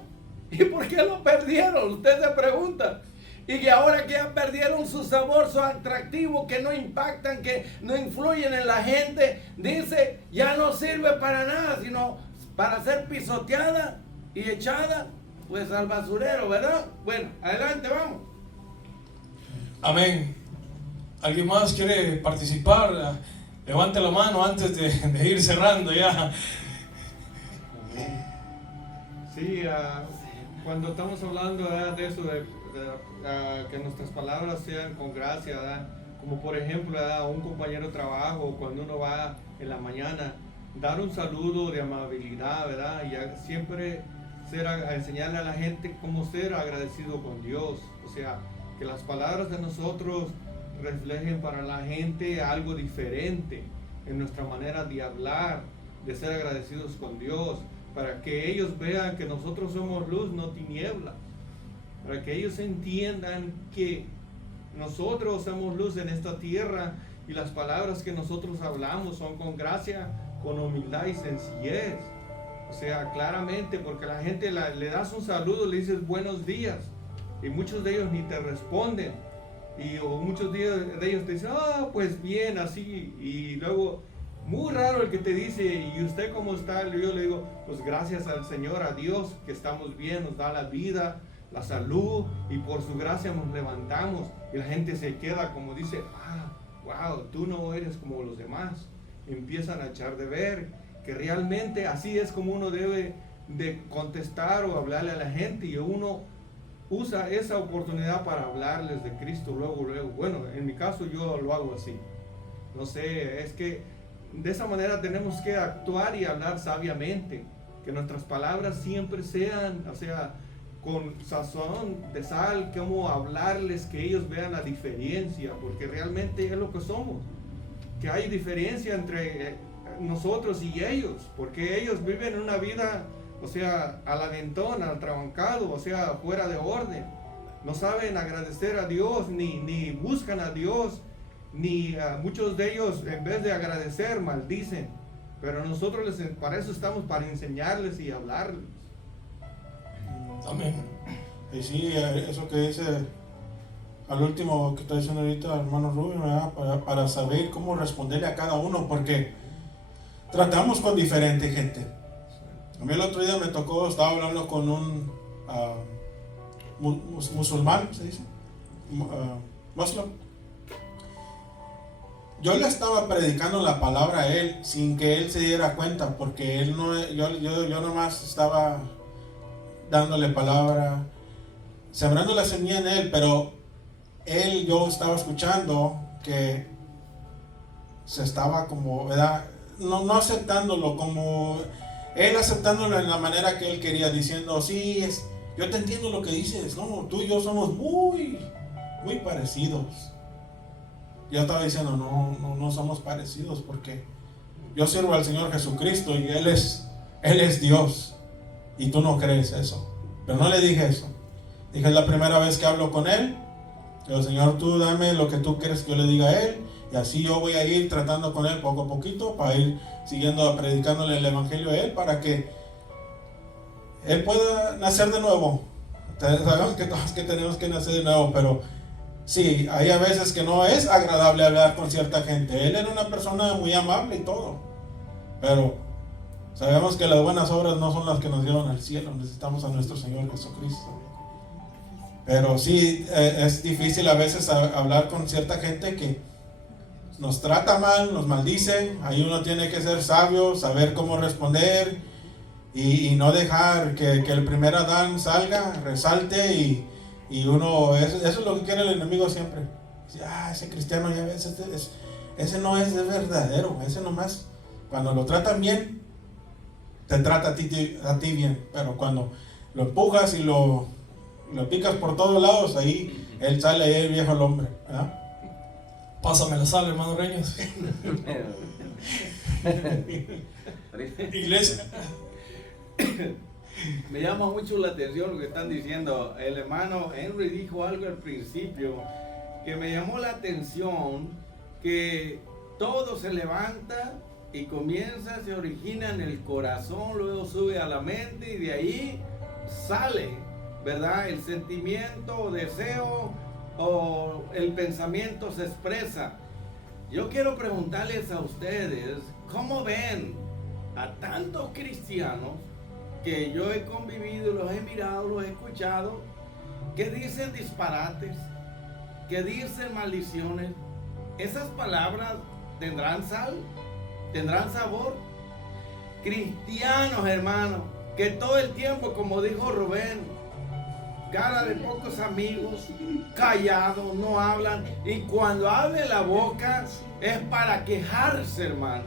¿Y por qué lo perdieron? Usted se pregunta. Y que ahora que ya perdieron su sabor, su atractivo, que no impactan, que no influyen en la gente, dice, ya no sirve para nada, sino para ser pisoteada y echada pues al basurero, ¿verdad? Bueno, adelante, vamos. Amén. ¿Alguien más quiere participar? Levante la mano antes de ir cerrando ya. Sí, cuando estamos hablando de eso, que nuestras palabras sean con gracia, ¿verdad? Como por ejemplo a un compañero de trabajo, cuando uno va en la mañana, dar un saludo de amabilidad, ¿verdad? Y siempre enseñarle a la gente cómo ser agradecido con Dios. O sea, que las palabras de nosotros reflejen para la gente algo diferente en nuestra manera de hablar, de ser agradecidos con Dios, para que ellos vean que nosotros somos luz, no tiniebla, para que ellos entiendan que nosotros somos luz en esta tierra y las palabras que nosotros hablamos son con gracia, con humildad y sencillez. O sea, claramente, porque la gente le das un saludo, le dices buenos días y muchos de ellos ni te responden, o muchos de ellos te dicen, pues bien, así, y luego muy raro el que te dice, ¿y usted cómo está? Yo le digo, pues gracias al Señor, a Dios, que estamos bien, nos da la vida, la salud, y por su gracia nos levantamos. Y la gente se queda como dice, wow, tú no eres como los demás. Empiezan a echar de ver que realmente así es como uno debe de contestar o hablarle a la gente, y uno usa esa oportunidad para hablarles de Cristo luego. Bueno, en mi caso yo lo hago así. No sé, es que de esa manera tenemos que actuar y hablar sabiamente. que nuestras palabras siempre sean, o sea, con sazón de sal, cómo hablarles, que ellos vean la diferencia, porque realmente es lo que somos, que hay diferencia entre nosotros y ellos, porque ellos viven una vida, o sea, al aventón, al trabancado, o sea, fuera de orden, no saben agradecer a Dios, ni buscan a Dios, ni muchos de ellos en vez de agradecer maldicen, pero nosotros para eso estamos, para enseñarles y hablarles. Amén. Y sí, eso que dice al último que está diciendo ahorita hermano Rubio, para saber cómo responderle a cada uno, porque tratamos con diferente gente. A mí el otro día me tocó, estaba hablando con un musulmán, ¿se dice? Muslim. Yo le estaba predicando la palabra a él sin que él se diera cuenta, porque él no, yo nomás estaba dándole palabra, sembrando la semilla en él, pero yo estaba escuchando que se estaba como, ¿verdad? No aceptándolo, como él aceptándolo en la manera que él quería, diciendo, sí, yo te entiendo lo que dices, no, tú y yo somos muy parecidos. Yo estaba diciendo, no somos parecidos, porque yo sirvo al Señor Jesucristo y Él es Dios. Y tú no crees eso. Pero no le dije eso. Dije, es la primera vez que hablo con él. Pero Señor, tú dame lo que tú quieres que yo le diga a él. Y así yo voy a ir tratando con él poco a poquito, para ir siguiendo predicándole el evangelio a él, para que él pueda nacer de nuevo. Sabemos que todos que tenemos que nacer de nuevo, pero sí, hay a veces que no es agradable hablar con cierta gente. Él era una persona muy amable y todo, pero sabemos que las buenas obras no son las que nos llevan al cielo. Necesitamos a nuestro Señor Jesucristo. Pero sí, es difícil a veces hablar con cierta gente que nos trata mal, nos maldice. Ahí uno tiene que ser sabio, saber cómo responder y no dejar que el primer Adán salga, resalte y uno, eso es lo que quiere el enemigo siempre. Dice, ese cristiano ya ves, ese no es verdadero, ese nomás, cuando lo tratan bien, te trata a ti bien, pero cuando lo empujas y lo picas por todos lados, ahí él sale, ahí el viejo el hombre, ¿verdad? Pásame la sal, hermano Reyes. Iglesia. Me llama mucho la atención lo que están diciendo. El hermano Henry dijo algo al principio que me llamó la atención, que todo se levanta y comienza, se origina en el corazón, luego sube a la mente y de ahí sale, ¿verdad? El sentimiento o deseo o el pensamiento se expresa. Yo quiero preguntarles a ustedes, ¿cómo ven a tantos cristianos que yo he convivido, los he mirado, los he escuchado, que dicen disparates, que dicen maldiciones? ¿Esas palabras tendrán sal? ¿Tendrán sabor? Cristianos, hermanos, que todo el tiempo, como dijo Rubén, cara de pocos amigos, callados, no hablan, y cuando abre la boca es para quejarse, hermano.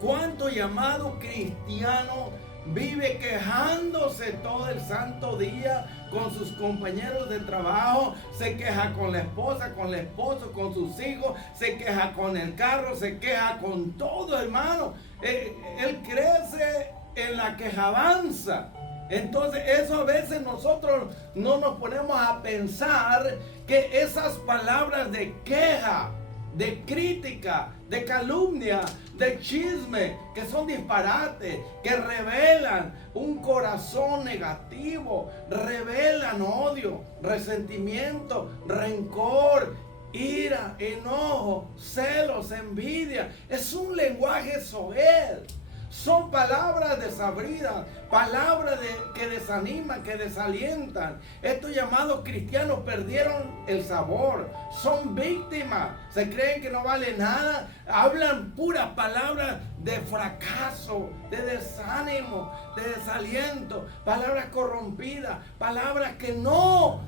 ¿Cuánto llamado cristiano vive quejándose todo el santo día con sus compañeros de trabajo? Se queja con la esposa, con el esposo, con sus hijos, se queja con el carro, se queja con todo, hermano. Él crece en la quejabanza. Entonces eso a veces nosotros no nos ponemos a pensar que esas palabras de queja, de crítica, de calumnia, de chisme, que son disparates, que revelan un corazón negativo, revelan odio, resentimiento, rencor, ira, enojo, celos, envidia. Es un lenguaje soez. Son palabras desabridas, palabras que desaniman, que desalientan. Estos llamados cristianos perdieron el sabor, son víctimas, se creen que no vale nada, hablan puras palabras de fracaso, de desánimo, de desaliento, palabras corrompidas, palabras que no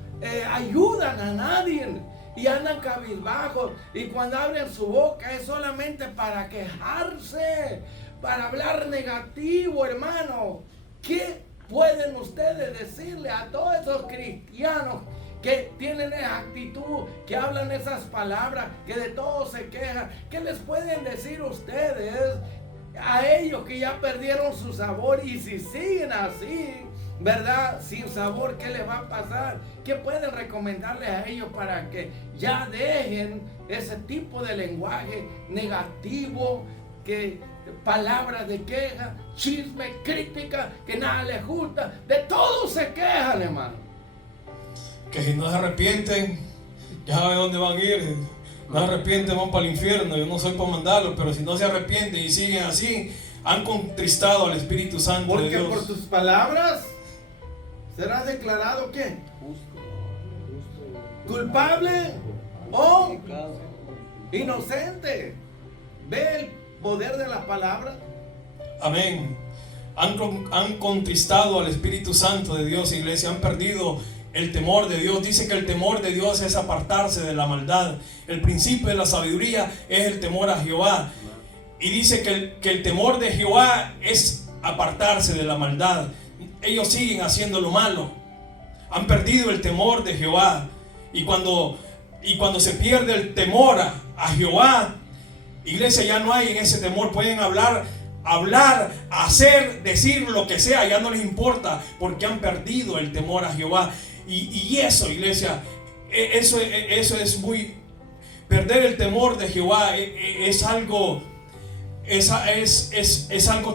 ayudan a nadie. Y andan cabizbajos, y cuando abren su boca es solamente para quejarse, para hablar negativo, hermano. ¿Qué pueden ustedes decirle a todos esos cristianos que tienen esa actitud, que hablan esas palabras, que de todo se quejan? ¿Qué les pueden decir ustedes a ellos que ya perdieron su sabor? Y si siguen así, ¿verdad? Sin sabor, ¿qué les va a pasar? ¿Qué pueden recomendarles a ellos para que ya dejen ese tipo de lenguaje negativo, que palabras de queja, chisme, crítica, que nada les gusta? De todo se quejan, hermano. Que si no se arrepienten, ya saben dónde van a ir. No se arrepienten, van para el infierno. Yo no soy para mandarlos, pero si no se arrepienten y siguen así, han contristado al Espíritu Santo de Porque Dios. por tus palabras serás declarado ¿qué? Culpable o inocente. Ve el poder de las palabras. Amén. Han contristado al Espíritu Santo de Dios, iglesia. Han perdido el temor de Dios. Dice que el temor de Dios es apartarse de la maldad. El principio de la sabiduría es el temor a Jehová. Y dice que el temor de Jehová es apartarse de la maldad. Ellos siguen haciendo lo malo. Han perdido el temor de Jehová. Y cuando se pierde el temor a Jehová, iglesia, ya no hay en ese temor. Pueden hablar, hacer, decir lo que sea, ya no les importa, porque han perdido el temor a Jehová. Y eso, iglesia, eso es muy... Perder el temor de Jehová es algo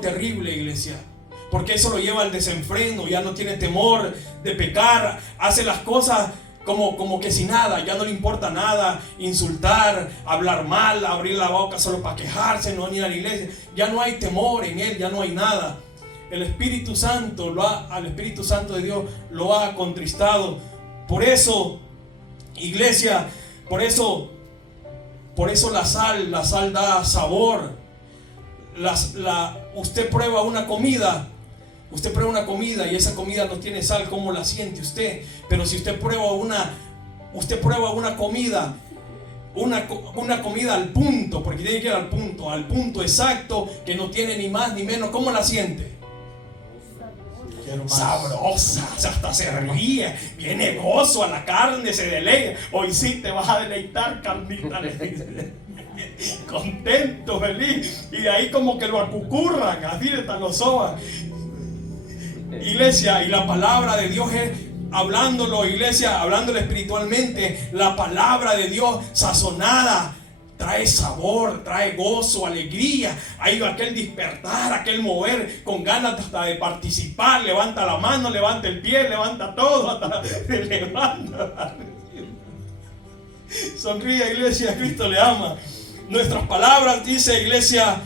terrible, iglesia. Porque eso lo lleva al desenfreno. Ya no tiene temor de pecar. Hace las cosas como que sin nada. Ya no le importa nada. Insultar, hablar mal, abrir la boca solo para quejarse, no ir a la iglesia. Ya no hay temor en él, ya no hay nada. El Espíritu Santo al Espíritu Santo de Dios lo ha contristado. Por eso, iglesia, por eso la sal da sabor. Usted prueba una comida y esa comida no tiene sal, ¿cómo la siente usted? Pero si usted prueba una comida, una comida al punto, porque tiene que ir al punto exacto, que no tiene ni más ni menos, ¿cómo la siente? Sabrosa, hasta se ríe, viene gozo a la carne, se deleita. Hoy sí te vas a deleitar, carnita, le dice. Contento, feliz, y de ahí como que lo acucurran, así hasta lo soban. Iglesia, y la palabra de Dios es hablándolo, iglesia, hablándolo espiritualmente. La palabra de Dios sazonada trae sabor, trae gozo, alegría. Hay aquel despertar, aquel mover con ganas hasta de participar. Levanta la mano, levanta el pie, levanta todo, hasta levanta. Sonríe, iglesia, Cristo le ama. Nuestras palabras, dice, iglesia,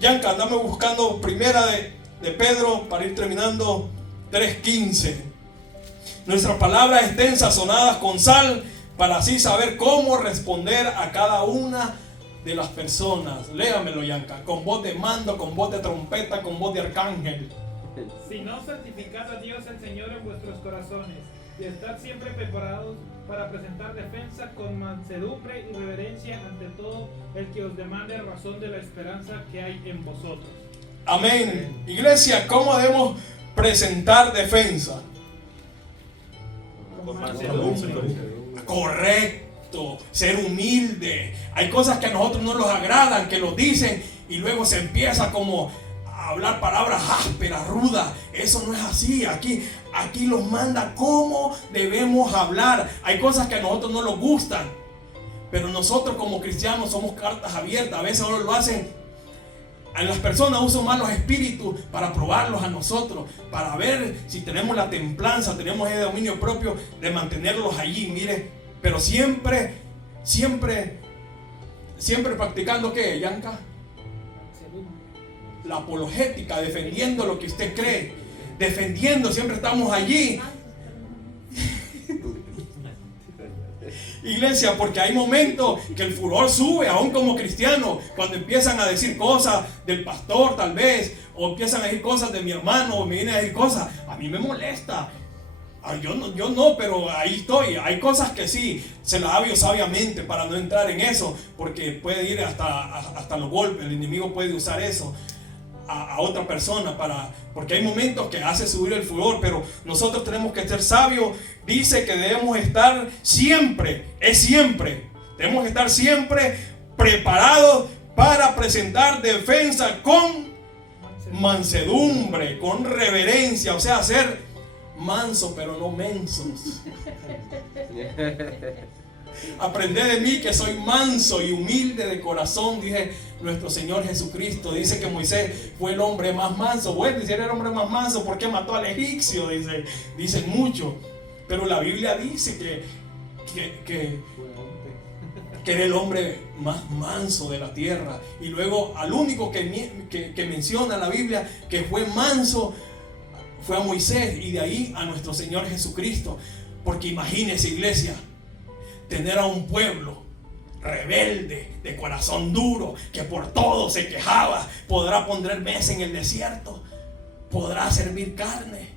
Yanka, andame buscando primera de Pedro para ir terminando, 3:15. Nuestras palabras estén sazonadas con sal, para así saber cómo responder a cada una de las personas. Léamelo, Yanka, con voz de mando, con voz de trompeta, con voz de arcángel. Sino santificad a Dios el Señor en vuestros corazones, y estad siempre preparados para presentar defensa con mansedumbre y reverencia ante todo el que os demande razón de la esperanza que hay en vosotros. Amén. Iglesia, ¿cómo debemos presentar defensa? Con mansedumbre. Correcto, ser humilde. Hay cosas que a nosotros no nos agradan, que los dicen y luego se empieza como a hablar palabras ásperas, rudas. Eso no es así. Aquí los manda cómo debemos hablar. Hay cosas que a nosotros no nos gustan, pero nosotros como cristianos somos cartas abiertas. A veces ahora lo hacen. A las personas usan más los espíritus para probarlos a nosotros, para ver si tenemos la templanza, tenemos el dominio propio de mantenerlos allí, mire, pero siempre practicando, ¿qué, Yanka? La apologética, defendiendo lo que usted cree, defendiendo, siempre estamos allí. Iglesia, porque hay momentos que el furor sube, aún como cristiano, cuando empiezan a decir cosas del pastor tal vez, o empiezan a decir cosas de mi hermano, o me vienen a decir cosas, a mí me molesta. Yo no, pero ahí estoy. Hay cosas que sí, se las hablo sabiamente para no entrar en eso, porque puede ir hasta los golpes, el enemigo puede usar eso. a otra persona, porque hay momentos que hace subir el furor, pero nosotros tenemos que ser sabios. Dice que debemos estar siempre, debemos estar siempre preparados para presentar defensa con mansedumbre, con reverencia, o sea, ser manso pero no mensos. Aprended de mí que soy manso y humilde de corazón, dije nuestro Señor Jesucristo. Dice que Moisés fue el hombre más manso. Bueno, si era el hombre más manso, ¿por qué mató al egipcio? Dicen mucho. Pero la Biblia dice que era el hombre más manso de la tierra. Y luego al único que menciona la Biblia que fue manso fue a Moisés, y de ahí a nuestro Señor Jesucristo. Porque imagínese, iglesia, tener a un pueblo rebelde, de corazón duro, que por todo se quejaba. Podrá poner mesa en el desierto, podrá servir carne,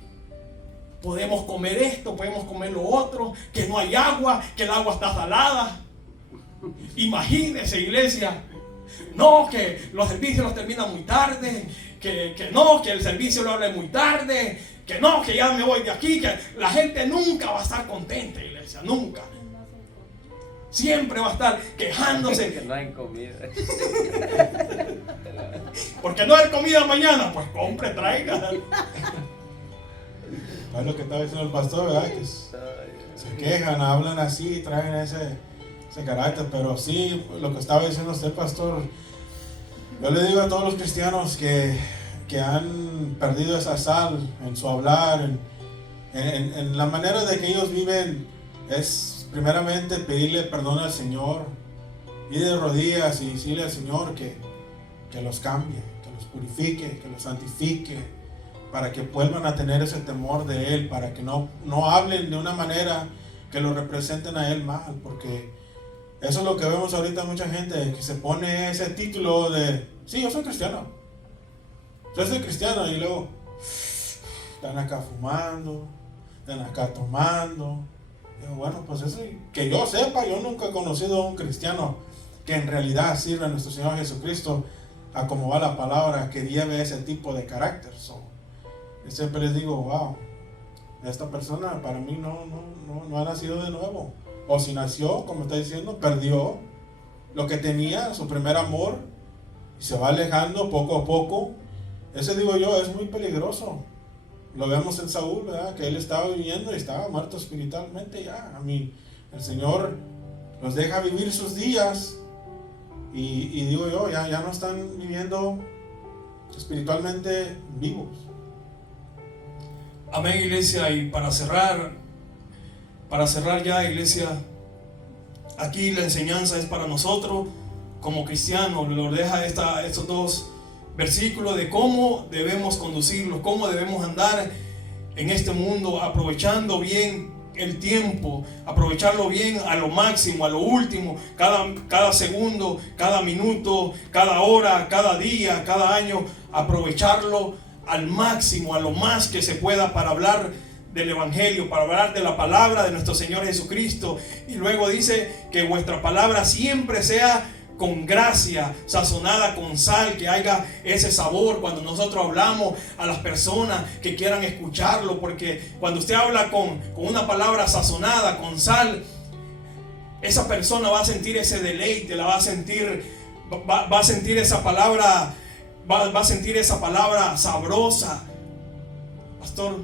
podemos comer esto, podemos comer lo otro, que no hay agua, que el agua está salada. Imagínese, iglesia. No, que los servicios los terminan muy tarde, que no, que el servicio lo hable muy tarde, que no, que ya me voy de aquí, que la gente nunca va a estar contenta, iglesia, nunca. Siempre va a estar quejándose. Que no hay comida. Porque no hay comida mañana, pues compre, traiga. Es lo que estaba diciendo el pastor, ¿verdad? Que se quejan, hablan así, traen ese carácter. Pero sí, lo que estaba diciendo usted, pastor, yo le digo a todos los cristianos que han perdido esa sal en su hablar, en la manera de que ellos viven, es primeramente pedirle perdón al Señor, ir de rodillas y decirle al Señor que los cambie, que los purifique, que los santifique, para que vuelvan a tener ese temor de Él, para que no hablen de una manera que lo representen a Él mal, porque eso es lo que vemos ahorita, mucha gente que se pone ese título de, sí, yo soy cristiano, y luego están acá fumando, están acá tomando. Digo, bueno, pues eso, que yo sepa, yo nunca he conocido a un cristiano que en realidad sirva a nuestro Señor Jesucristo a como va la palabra, que lleve ese tipo de carácter. Yo siempre les digo, wow, esta persona para mí no ha nacido de nuevo. O si nació, como está diciendo, perdió lo que tenía, su primer amor, y se va alejando poco a poco. Ese, digo yo, es muy peligroso. Lo vemos en Saúl, ¿verdad? Que él estaba viviendo y estaba muerto espiritualmente ya. El Señor los deja vivir sus días y digo yo, ya no están viviendo espiritualmente vivos. Amén, iglesia. Y para cerrar ya, iglesia, aquí la enseñanza es para nosotros como cristianos. Nos deja estos dos versículos de cómo debemos conducirlos, cómo debemos andar en este mundo, aprovechando bien el tiempo, aprovecharlo bien a lo máximo, a lo último, cada segundo, cada minuto, cada hora, cada día, cada año, aprovecharlo al máximo, a lo más que se pueda para hablar del Evangelio, para hablar de la palabra de nuestro Señor Jesucristo. Y luego dice que vuestra palabra siempre sea con gracia, sazonada con sal, que haya ese sabor cuando nosotros hablamos a las personas que quieran escucharlo, porque cuando usted habla con una palabra sazonada con sal, esa persona va a sentir ese deleite, va a sentir esa palabra, va a sentir esa palabra sabrosa. Pastor.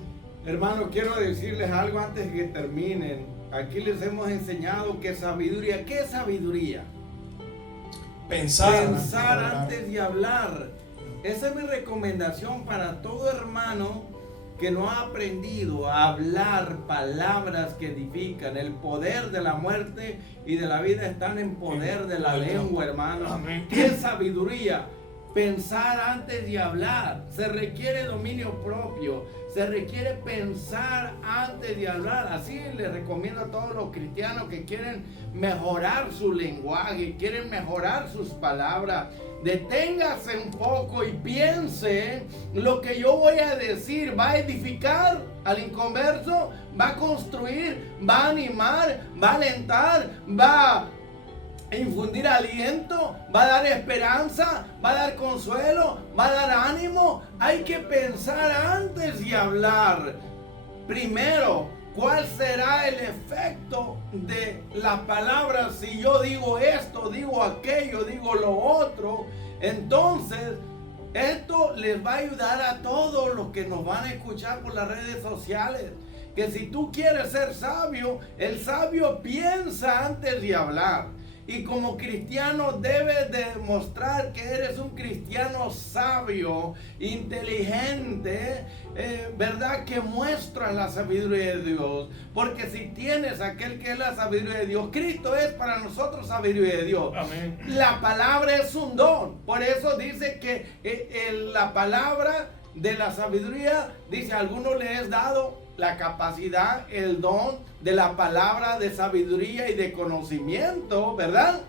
Hermano, quiero decirles algo antes de que terminen. Aquí les hemos enseñado que sabiduría. ¿Qué es sabiduría? Pensar antes de hablar. Esa es mi recomendación para todo hermano que no ha aprendido a hablar palabras que edifican. El poder de la muerte y de la vida están en poder de la lengua, hermano. Amén. ¿Qué es sabiduría? Pensar antes de hablar. Se requiere dominio propio. Se requiere pensar antes de hablar. Así les recomiendo a todos los cristianos que quieren mejorar su lenguaje, quieren mejorar sus palabras. Deténgase un poco y piense, lo que yo voy a decir va a edificar al inconverso, va a construir, va a animar, va a alentar, va infundir aliento, va a dar esperanza, va a dar consuelo, va a dar ánimo. Hay que pensar antes de hablar. Primero, ¿cuál será el efecto de la palabra? Si yo digo esto, digo aquello, digo lo otro, entonces esto les va a ayudar a todos los que nos van a escuchar por las redes sociales. Que si tú quieres ser sabio, el sabio piensa antes de hablar. Y como cristiano debes demostrar que eres un cristiano sabio, inteligente, ¿verdad? Que muestra la sabiduría de Dios. Porque si tienes aquel que es la sabiduría de Dios, Cristo es para nosotros sabiduría de Dios. Amén. La palabra es un don. Por eso dice que la palabra de la sabiduría, dice, a algunos les es dado la capacidad, el don de la palabra de sabiduría y de conocimiento, ¿verdad?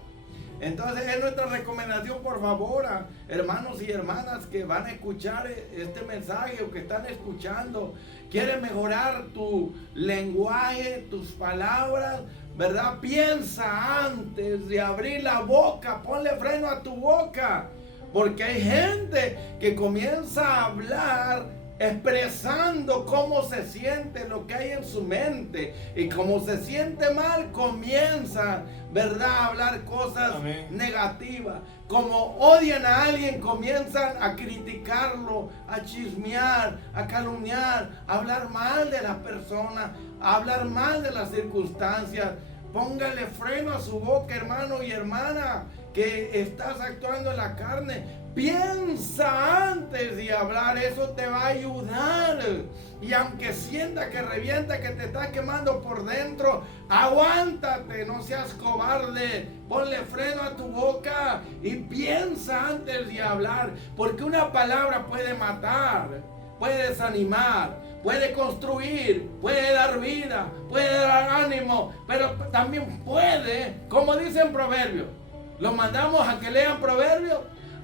Entonces es nuestra recomendación, por favor, a hermanos y hermanas que van a escuchar este mensaje o que están escuchando, quieren mejorar tu lenguaje, tus palabras, ¿verdad? Piensa antes de abrir la boca, ponle freno a tu boca, porque hay gente que comienza a hablar expresando cómo se siente, lo que hay en su mente, y como se siente mal, comienza, ¿verdad?, a hablar cosas negativas. Como odian a alguien, comienzan a criticarlo, a chismear, a calumniar, a hablar mal de la persona, a hablar mal de las circunstancias. Póngale freno a su boca, hermano y hermana, que estás actuando en la carne. Piensa antes de hablar, eso te va a ayudar. Y aunque sienta que revienta, que te está quemando por dentro, aguántate, no seas cobarde. Ponle freno a tu boca y piensa antes de hablar. Porque una palabra puede matar, puede desanimar, puede construir, puede dar vida, puede dar ánimo, pero también puede, como dice en Proverbios, los mandamos a que lean Proverbios.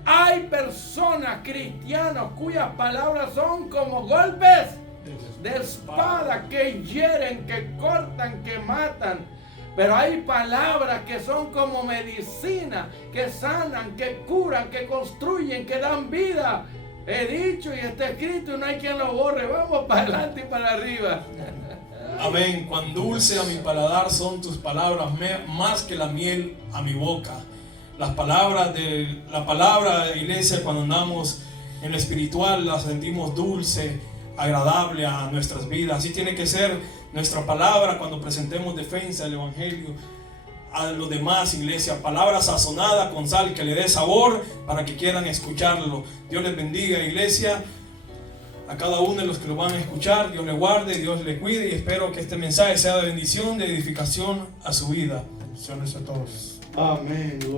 Hay personas, cristianos, cuyas palabras son como golpes de espada que hieren, que cortan, que matan. Pero hay palabras que son como medicina, que sanan, que curan, que construyen, que dan vida. He dicho y está escrito y no hay quien lo borre. Vamos para adelante y para arriba. Amén. Cuán dulce a mi paladar son tus palabras, más que la miel a mi boca. Las palabras de la palabra, iglesia, cuando andamos en lo espiritual, las sentimos dulce, agradable a nuestras vidas. Así tiene que ser nuestra palabra cuando presentemos defensa del evangelio a los demás, iglesia. Palabra sazonada con sal que le dé sabor para que quieran escucharlo. Dios les bendiga, iglesia. A cada uno de los que lo van a escuchar, Dios le guarde, Dios le cuide, y espero que este mensaje sea de bendición, de edificación a su vida. Bendiciones a todos. Amén.